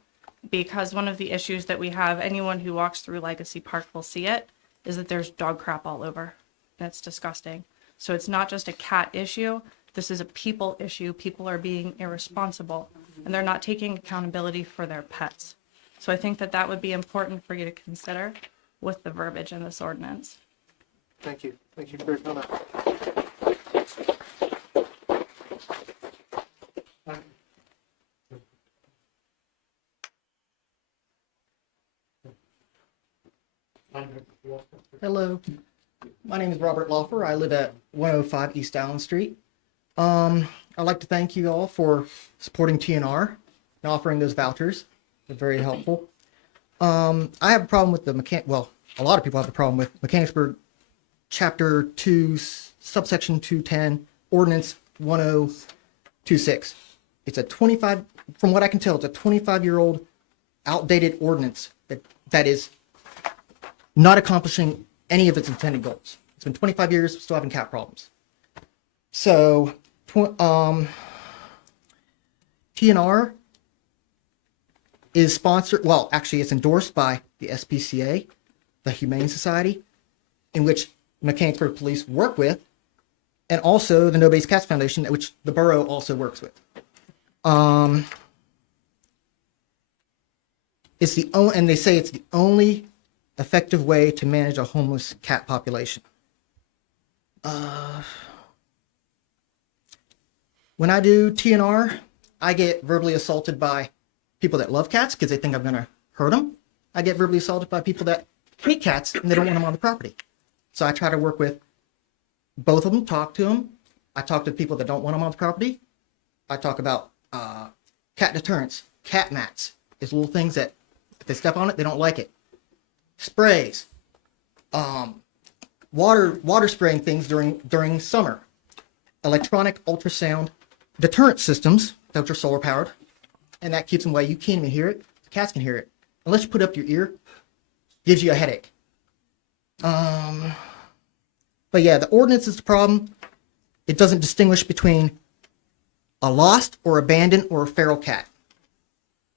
Because one of the issues that we have, anyone who walks through Legacy Park will see it, is that there's dog crap all over. That's disgusting. So it's not just a cat issue. This is a people issue. People are being irresponsible and they're not taking accountability for their pets. So I think that that would be important for you to consider with the verbiage in this ordinance. Thank you. Thank you for your comment. Hello, my name is Robert Lawfer. I live at 105 East Allen Street. I'd like to thank you all for supporting TNR and offering those vouchers. They're very helpful. I have a problem with a lot of people have a problem with Mechanicsburg Chapter 2, subsection 210, Ordinance 1026. It's a 25, from what I can tell, it's a 25-year-old outdated ordinance that is not accomplishing any of its intended goals. It's been 25 years, still having cat problems. So, TNR is sponsored, well, actually it's endorsed by the SPCA, the Humane Society, in which Mechanicsburg Police work with, and also the No Base Cats Foundation, which the borough also works with. It's the only, and they say it's the only effective way to manage a homeless cat population. When I do TNR, I get verbally assaulted by people that love cats because they think I'm going to hurt them. I get verbally assaulted by people that hate cats and they don't want them on the property. So I try to work with both of them, talk to them. I talk to people that don't want them on the property. I talk about cat deterrence, cat mats. It's little things that if they step on it, they don't like it. Sprays, water spraying things during summer, electronic ultrasound deterrent systems that are solar powered, and that keeps them away. You can't even hear it. The cats can hear it. Unless you put up your ear, gives you a headache. But yeah, the ordinance is the problem. It doesn't distinguish between a lost or abandoned or a feral cat.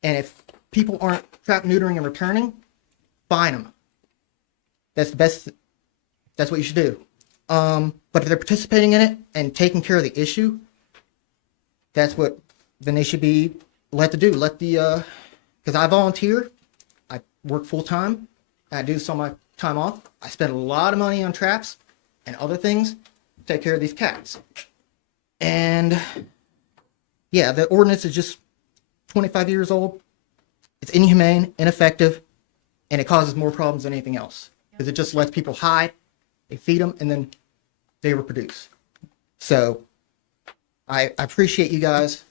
And if people aren't trap neutering and returning, fine them. That's the best. That's what you should do. But if they're participating in it and taking care of the issue, then they should be let to do. Because I volunteer, I work full time, and I do this on my time off. I spend a lot of money on traps and other things to take care of these cats. And yeah, the ordinance is just 25 years old. It's inhumane, ineffective, and it causes more problems than anything else. Because it just lets people hide, they feed them, and then they reproduce. So I appreciate you guys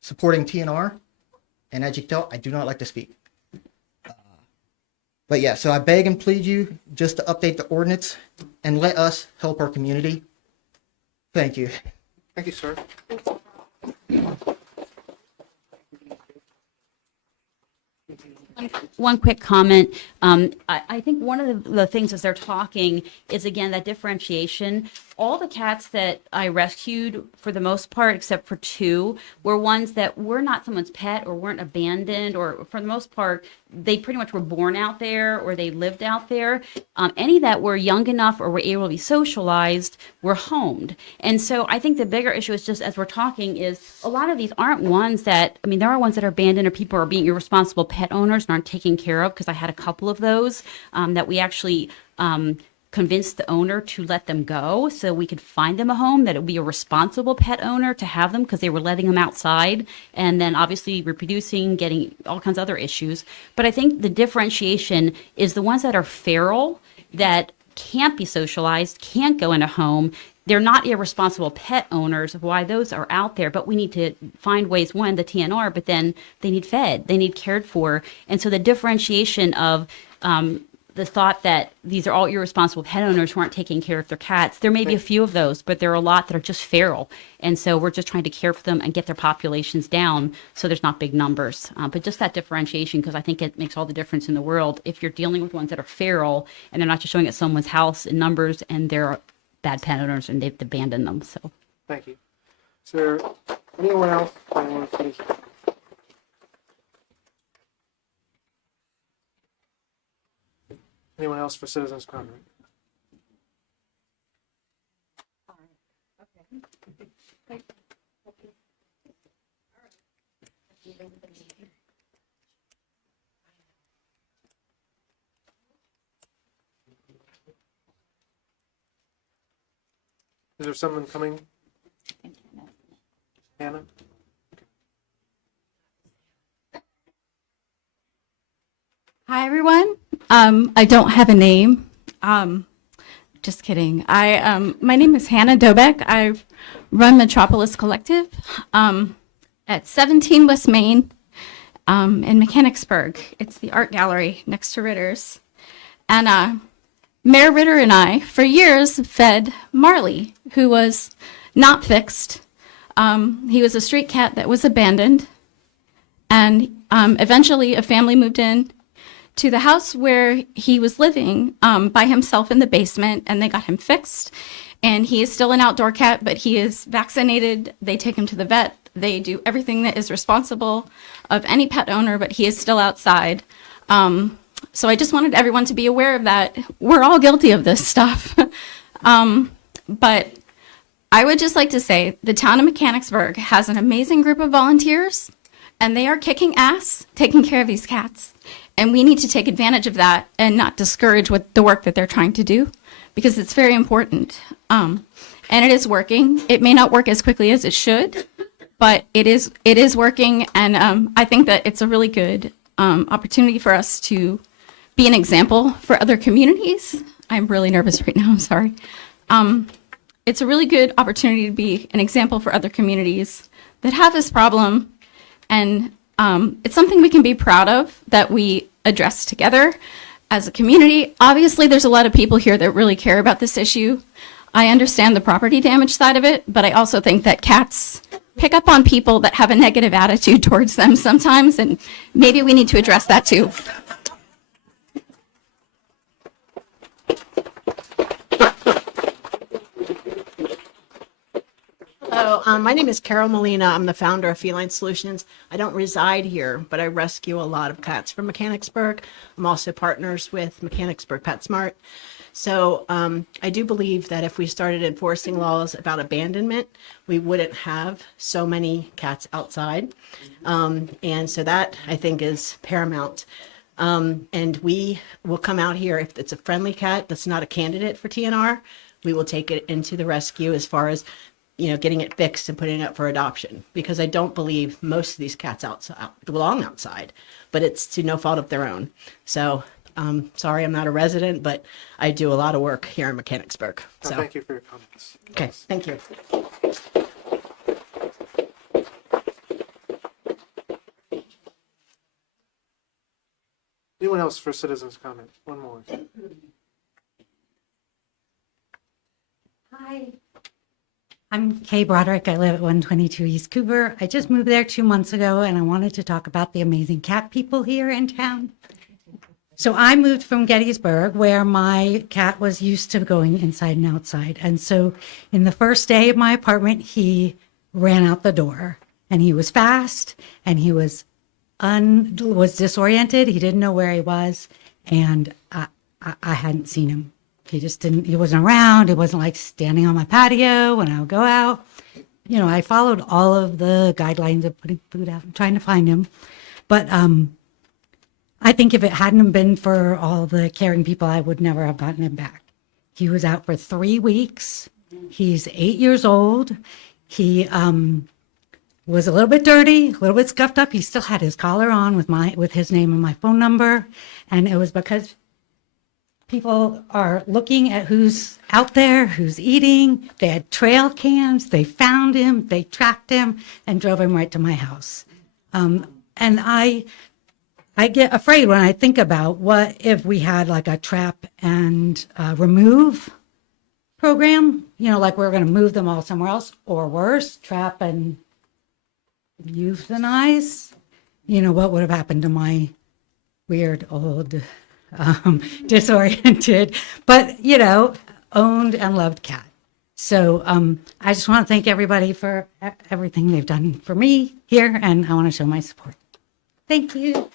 supporting TNR. And as you can tell, I do not like to speak. But yeah, so I beg and plead you just to update the ordinance and let us help our community. Thank you. Thank you, sir. One quick comment. I think one of the things as they're talking is, again, that differentiation. All the cats that I rescued, for the most part, except for 2, were ones that were not someone's pet or weren't abandoned, or for the most part, they pretty much were born out there or they lived out there. Any that were young enough or were able to be socialized were homed. And so I think the bigger issue is just as we're talking is a lot of these aren't ones that, I mean, there are ones that are abandoned or people are being irresponsible pet owners and aren't taken care of, because I had a couple of those that we actually convinced the owner to let them go so we could find them a home, that it would be a responsible pet owner to have them because they were letting them outside and then obviously reproducing, getting all kinds of other issues. But I think the differentiation is the ones that are feral, that can't be socialized, can't go in a home. They're not irresponsible pet owners, of why those are out there, but we need to find ways, one, the TNR, but then they need fed, they need cared for. And so the differentiation of the thought that these are all irresponsible pet owners who aren't taking care of their cats, there may be a few of those, but there are a lot that are just feral. And so we're just trying to care for them and get their populations down so there's not big numbers. But just that differentiation, because I think it makes all the difference in the world. If you're dealing with ones that are feral and they're not just showing at someone's house in numbers and they're bad pet owners and they've abandoned them. So Thank you. Is there anyone else that wants to speak? Anyone else for citizens' comment? Is there someone coming? Hannah? Hi, everyone. I don't have a name. just kidding. My name is Hannah Dobeck. I run Metropolis Collective at 17 West Main in Mechanicsburg. It's the art gallery next to Ritter's. And Mayor Ritter and I, for years, fed Marley, who was not fixed. He was a street cat that was abandoned. And eventually a family moved in to the house where he was living by himself in the basement, and they got him fixed. And he is still an outdoor cat, but he is vaccinated. They take him to the vet. They do everything that is responsible of any pet owner, but he is still outside. So I just wanted everyone to be aware of that. We're all guilty of this stuff. But I would just like to say the town of Mechanicsburg has an amazing group of volunteers, and they are kicking ass taking care of these cats. And we need to take advantage of that and not discourage the work that they're trying to do, because it's very important. And it is working. It may not work as quickly as it should, but it is working. And I think that it's a really good opportunity for us to be an example for other communities. I'm really nervous right now. I'm sorry. It's a really good opportunity to be an example for other communities that have this problem. And it's something we can be proud of that we address together as a community. Obviously, there's a lot of people here that really care about this issue. I understand the property damage side of it, but I also think that cats pick up on people that have a negative attitude towards them sometimes, and maybe we need to address that too. Hello, my name is Carol Molina. I'm the founder of Feline Solutions. I don't reside here, but I rescue a lot of cats from Mechanicsburg. I'm also partners with Mechanicsburg PetSmart. So I do believe that if we started enforcing laws about abandonment, we wouldn't have so many cats outside. And so that, I think, is paramount. And we will come out here if it's a friendly cat that's not a candidate for TNR. We will take it into the rescue as far as getting it fixed and putting it up for adoption, because I don't believe most of these cats belong outside, but it's to no fault of their own. So sorry, I'm not a resident, but I do a lot of work here in Mechanicsburg. So Thank you for your comments. okay, thank you. Anyone else for citizens' comment? One more. Hi. I'm Kay Broderick. I live at 122 East Cooper. I just moved there 2 months ago, and I wanted to talk about the amazing cat people here in town. So I moved from Gettysburg, where my cat was used to going inside and outside. And so in the first day of my apartment, he ran out the door, and he was fast, and he was disoriented. He didn't know where he was, and I hadn't seen him. He wasn't around. He wasn't like standing on my patio when I would go out. I followed all of the guidelines of putting food out and trying to find him. But I think if it hadn't been for all the caring people, I would never have gotten him back. He was out for 3 weeks. He's 8 years old. He was a little bit dirty, a little bit scuffed up. He still had his collar on with his name and my phone number. And it was because people are looking at who's out there, who's eating. They had trail cams. They found him. They tracked him and drove him right to my house. And I get afraid when I think about what if we had like a trap and remove program, like we're going to move them all somewhere else, or worse, trap and euthanize. What would have happened to my weird old disoriented, but owned and loved cat. So I just want to thank everybody for everything they've done for me here, and I want to show my support. Thank you.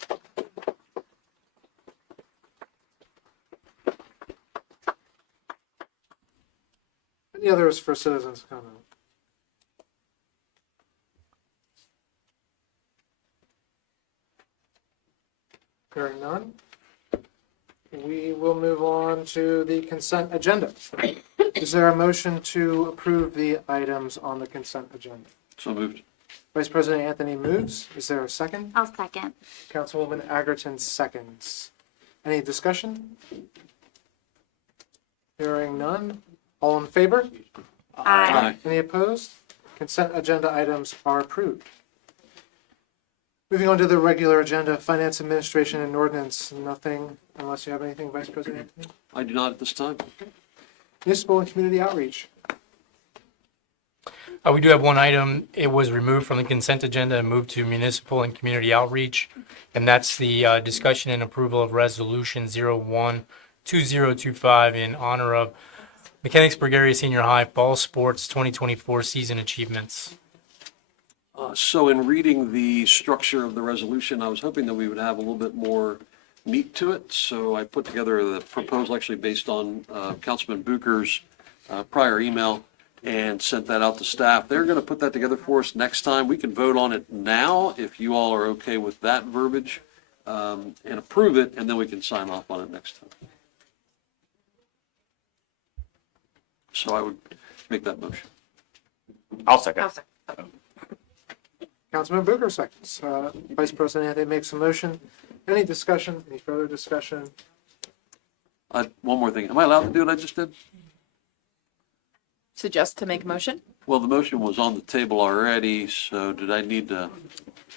Any others for citizens' comment? Hearing none, we will move on to the consent agenda. Is there a motion to approve the items on the consent agenda? So moved. Vice President Anthony moves. Is there a second? I'll second. Councilwoman Agerton seconds. Any discussion? Hearing none. All in favor? Aye. Any opposed? Consent agenda items are approved. Moving on to the regular agenda, Finance Administration and Ordinance. Nothing unless you have anything, Vice President Anthony. I do not at this time. Municipal and Community Outreach. We do have one item. It was removed from the consent agenda and moved to municipal and community outreach. And that's the discussion and approval of resolution 012025 in honor of Mechanicsburg Area Senior High Fall Sports 2024 season achievements. So in reading the structure of the resolution, I was hoping that we would have a little bit more meat to it. So I put together the proposal actually based on Councilman Bucher's prior email and sent that out to staff. They're going to put that together for us next time. We can vote on it now if you all are okay with that verbiage and approve it, and then we can sign off on it next time. So I would make that motion. I'll second. Councilman Booker seconds. Vice President Anthony makes a motion. Any discussion? Any further discussion? One more thing. Am I allowed to do what I just did? Suggest to make a motion? Well, the motion was on the table already, so did I need to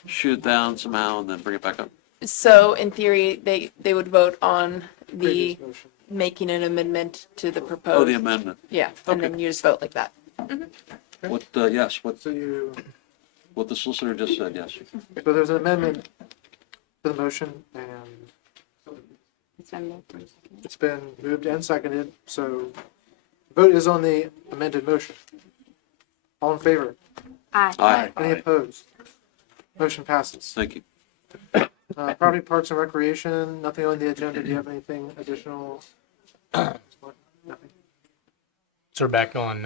shoot it down somehow and then bring it back up? So in theory, they would vote on the Previous motion. making an amendment to the proposed. Oh, the amendment. Yeah, and then you just vote like that. What, yes, what So the solicitor just said, yes. so there's an amendment to the motion, and it's been moved and seconded. So vote is on the amended motion. All in favor? Aye. Any opposed? Motion passes. Thank you. Property, Parks, and Recreation, nothing on the agenda. Do you have anything additional? Nothing. So we're back on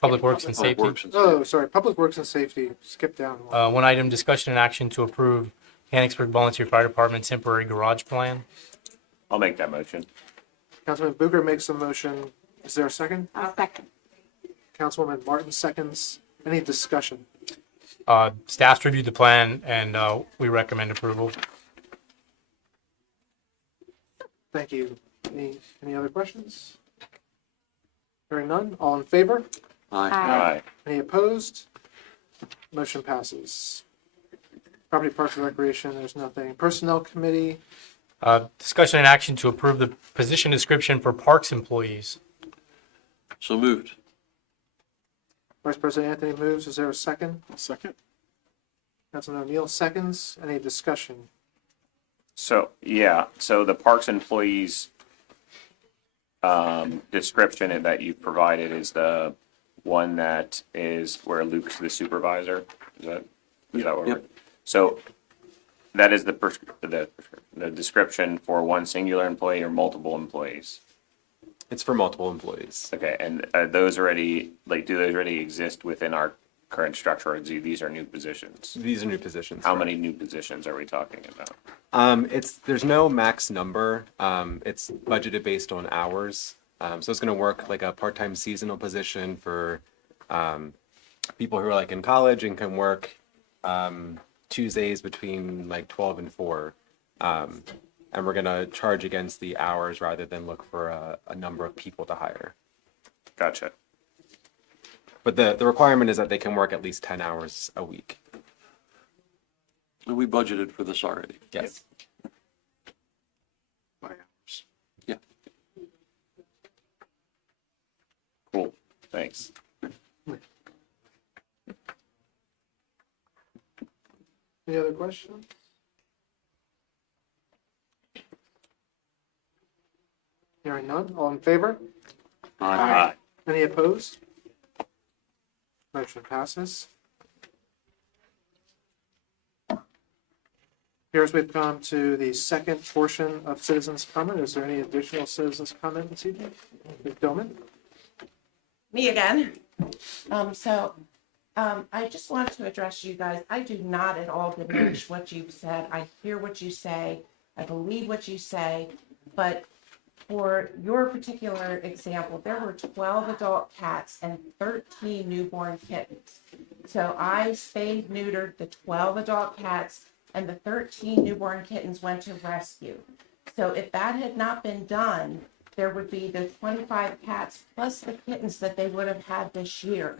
Public Works and Safety. Oh, sorry, Public Works and Safety, skip down one. One item, discussion and action to approve Mechanicsburg Volunteer Fire Department temporary garage plan. I'll make that motion. Councilman Booker makes a motion. Is there a second? I'll second. Councilwoman Martin seconds. Any discussion? Staff's reviewed the plan and we recommend approval. Thank you. Any other questions? Hearing none, all in favor? Aye. Any opposed? Motion passes. Property, Parks, and Recreation, there's nothing. Personnel Committee, Discussion and action to approve the position description for parks employees. So moved. Vice President Anthony moves. Is there a second? Second. Councilman O'Neill seconds. Any discussion? So, yeah, so the parks employees description that you provided is the one that is where Luke's the supervisor. Is that what Yep. So that is the description for one singular employee or multiple employees? It's for multiple employees. Okay, and those already, do those already exist within our current structure, or these are new positions? These are new positions. How many new positions are we talking about? There's no max number. It's budgeted based on hours. So it's going to work like a part-time seasonal position for people who are like in college and can work Tuesdays between like 12 and 4. And we're going to charge against the hours rather than look for a number of people to hire. Gotcha. But the requirement is that they can work at least 10 hours a week. And we budgeted for this already. Yes. Yeah. Cool, thanks. Any other questions? Hearing none, all in favor? Aye. Any opposed? Motion passes. Here as we've come to the second portion of citizens' comment. Is there any additional citizens' comment this evening? Ms. Dillman? Me again. I just want to address you guys. I do not at all diminish what you've said. I hear what you say. I believe what you say. But for your particular example, there were 12 adult cats and 13 newborn kittens. So I spayed, neutered the 12 adult cats, and the 13 newborn kittens went to rescue. So if that had not been done, there would be the 25 cats plus the kittens that they would have had this year.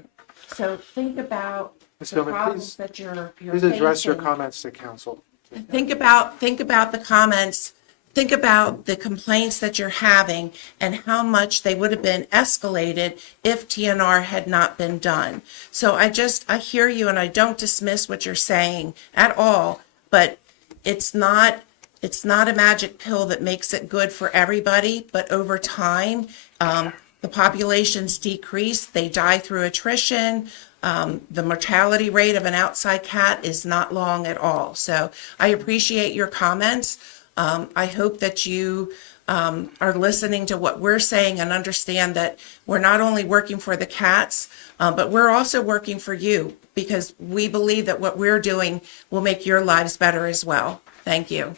So think about Ms. the Gilman, problems that you're Please address your facing. comments to council. Think about the comments, think about the complaints that you're having and how much they would have been escalated if TNR had not been done. So I hear you and I don't dismiss what you're saying at all, but it's not a magic pill that makes it good for everybody, but over time, the populations decrease, they die through attrition. The mortality rate of an outside cat is not long at all. So I appreciate your comments. I hope that you are listening to what we're saying and understand that we're not only working for the cats, but we're also working for you because we believe that what we're doing will make your lives better as well. Thank you.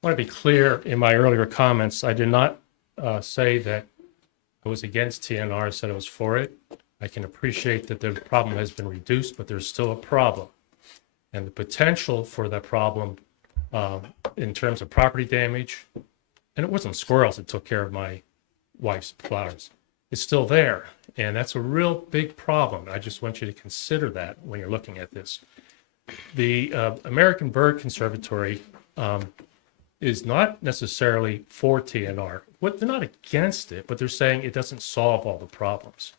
I want to be clear in my earlier comments. I did not say that I was against TNR. I said I was for it. I can appreciate that the problem has been reduced, but there's still a problem. And the potential for that problem in terms of property damage, and it wasn't squirrels that took care of my wife's flowers, is still there. And that's a real big problem. I just want you to consider that when you're looking at this. The American Bird Conservatory is not necessarily for TNR. They're not against it, but they're saying it doesn't solve all the problems.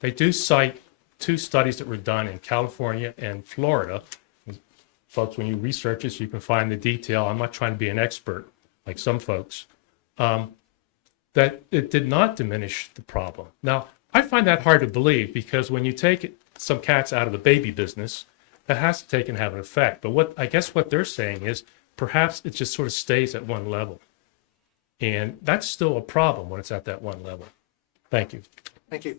They do cite 2 studies that were done in California and Florida. Folks, when you research this, you can find the detail. I'm not trying to be an expert like some folks. That it did not diminish the problem. Now, I find that hard to believe because when you take some cats out of the baby business, that has to take and have an effect. But I guess what they're saying is perhaps it just sort of stays at one level. And that's still a problem when it's at that one level. Thank you. Thank you.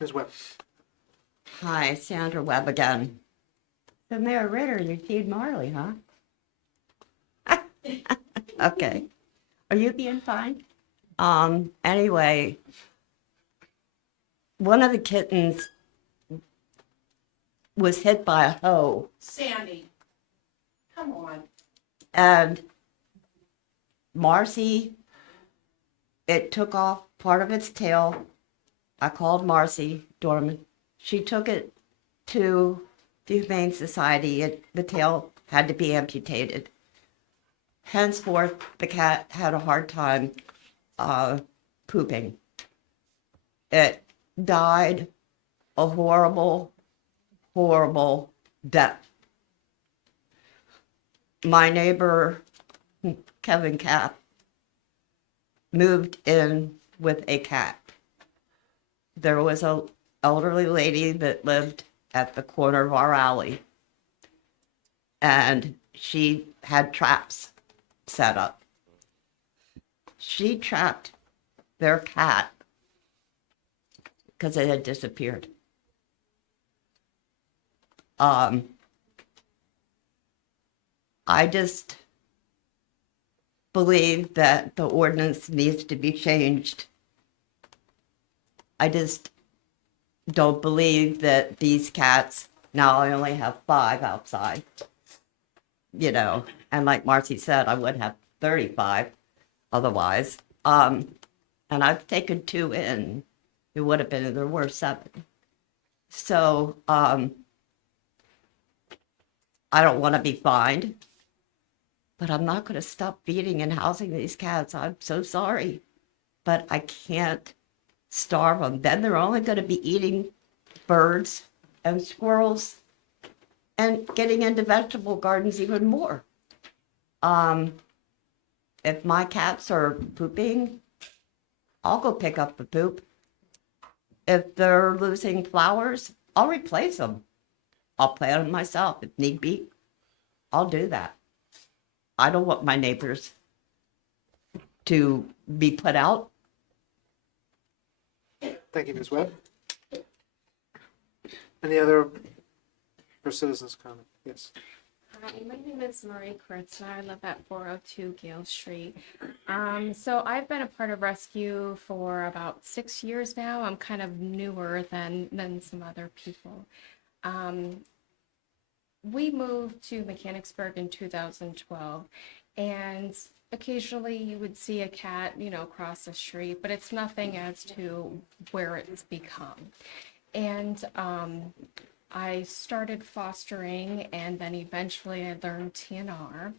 Ms. Webb. Hi, Sandra Webb again. So Mayor Ritter, you feed Marley, huh? Okay. Are you being fine? Anyway, one of the kittens was hit by a hoe. Sandy, come on. And Marcy, it took off part of its tail. I called Marcy Dorman. She took it to the Humane Society. The tail had to be amputated. Henceforth, the cat had a hard time pooping. It died a horrible, horrible death. My neighbor, Kevin Kapp, moved in with a cat. There was an elderly lady that lived at the corner of our alley, and she had traps set up. She trapped their cat because it had disappeared. I just believe that the ordinance needs to be changed. I just don't believe that these cats, now I only have 5 outside, you know, and like Marcy said, I would have 35 otherwise. And I've taken 2 in. It would have been, there were 7. So, I don't want to be fined, but I'm not going to stop feeding and housing these cats. I'm so sorry, but I can't starve them. Then they're only going to be eating birds and squirrels and getting into vegetable gardens even more. If my cats are pooping, I'll go pick up the poop. If they're losing flowers, I'll replace them. I'll plant them myself if need be. I'll do that. I don't want my neighbors to be put out. Thank you, Ms. Webb. Any other for citizens' comment? Yes. Hi, my name is Marie Kurtzner. I live at 402 Gale Street. So I've been a part of rescue for about 6 years now. I'm kind of newer than some other people. We moved to Mechanicsburg in 2012, and occasionally you would see a cat, cross the street, but it's nothing as to where it's become. And I started fostering, and then eventually I learned TNR.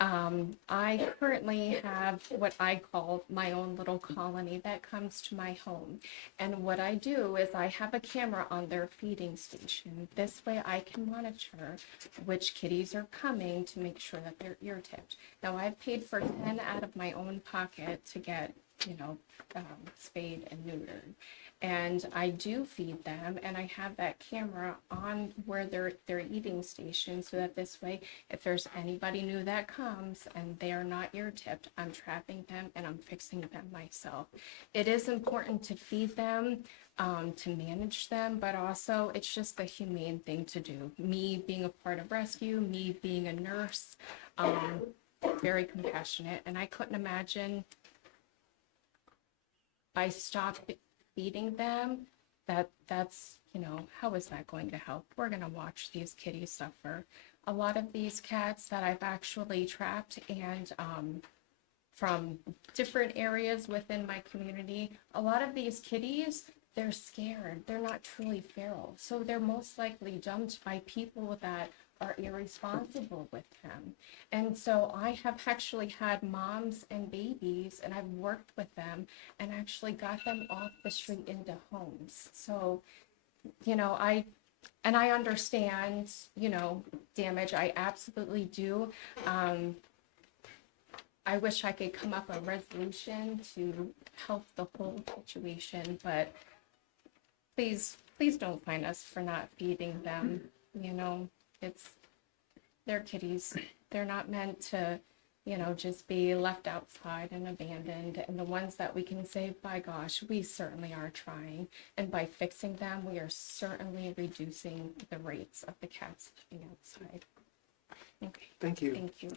I currently have what I call my own little colony that comes to my home. And what I do is I have a camera on their feeding station. This way I can monitor which kitties are coming to make sure that they're ear tipped. Now I've paid for 10 out of my own pocket to get, spayed and neutered. And I do feed them, and I have that camera on where they're eating station, so that this way, if there's anybody new that comes and they're not ear tipped, I'm trapping them and I'm fixing them myself. It is important to feed them, to manage them, but also it's just the humane thing to do. Me being a part of rescue, me being a nurse, very compassionate, and I couldn't imagine I stopped feeding them, that's how is that going to help? We're going to watch these kitties suffer. A lot of these cats that I've actually trapped, and from different areas within my community, a lot of these kitties, they're scared, they're not truly feral, so they're most likely dumped by people that are irresponsible with them. And so I have actually had moms and babies, and I've worked with them and actually got them off the street into homes. So, I understand, damage. I absolutely do. I wish I could come up with a resolution to help the whole situation, but please don't find us for not feeding them. They're kitties. They're not meant to, just be left outside and abandoned. And the ones that we can save, by gosh, we certainly are trying. And by fixing them, we are certainly reducing the rates of the cats being outside. Okay. Thank you. Thank you.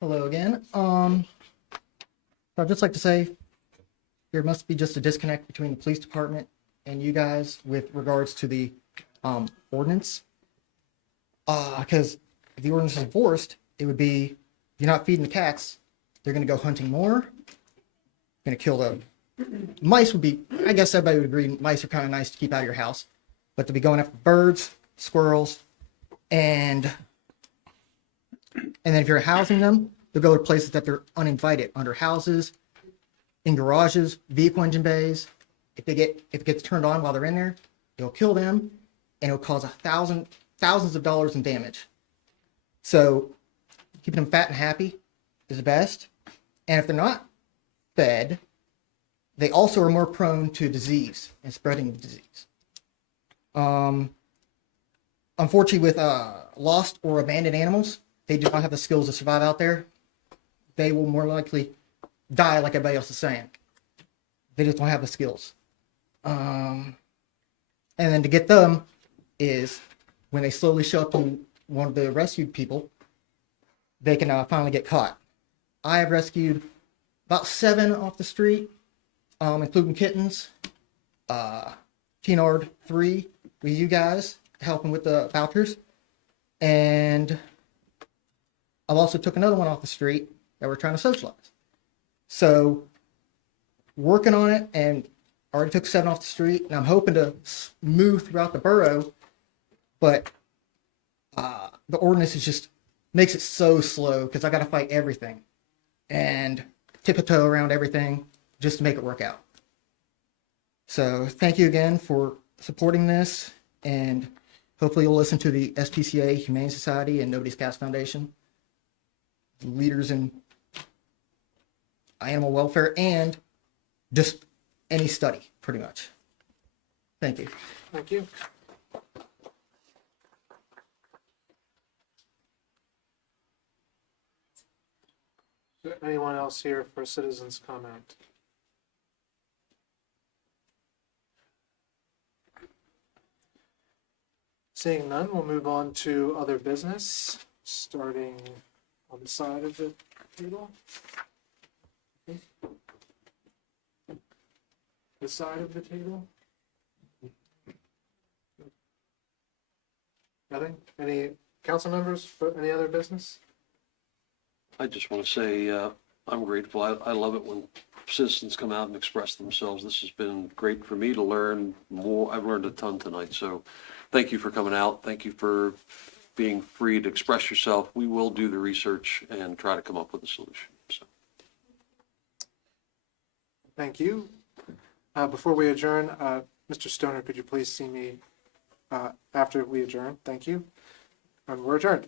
Hello again. I'd just like to say there must be just a disconnect between the police department and you guys with regards to the ordinance. Because if the ordinance is enforced, it would be, if you're not feeding the cats, they're going to go hunting more, going to kill them. Mice would be, I guess everybody would agree, mice are kind of nice to keep out of your house, but to be going after birds, squirrels, and then if you're housing them, they'll go to places that they're uninvited, under houses, in garages, vehicle engine bays. If it gets turned on while they're in there, it'll kill them, and it'll cause thousands of dollars in damage. So keeping them fat and happy is the best. And if they're not fed, they also are more prone to disease and spreading of disease. Unfortunately, with lost or abandoned animals, they do not have the skills to survive out there. They will more likely die like everybody else is saying. They just don't have the skills. And then to get them is when they slowly show up to one of the rescued people, they can finally get caught. I have rescued about 7 off the street, including kittens. TNR'd 3 with you guys, helping with the vouchers. And I've also took another one off the street that we're trying to socialize. So working on it, and already took 7 off the street, and I'm hoping to move throughout the borough, but the ordinance is just makes it so slow because I got to fight everything and tiptoe around everything just to make it work out. So thank you again for supporting this, and hopefully you'll listen to the SPCA, Humane Society, and Nobody's Cats Foundation, leaders in animal welfare, and just any study, pretty much. Thank you. Thank you. Is there anyone else here for citizens' comment? Seeing none, we'll move on to other business. starting on the side of the table. Okay. The side of the table. Nothing? Any council members, any other business? I just want to say, I'm grateful. I love it when citizens come out and express themselves. This has been great for me to learn more. I've learned a ton tonight. So thank you for coming out. Thank you for being free to express yourself. We will do the research and try to come up with a solution. So. Thank you. Before we adjourn, Mr. Stoner, could you please see me after we adjourn? Thank you. And we're adjourned.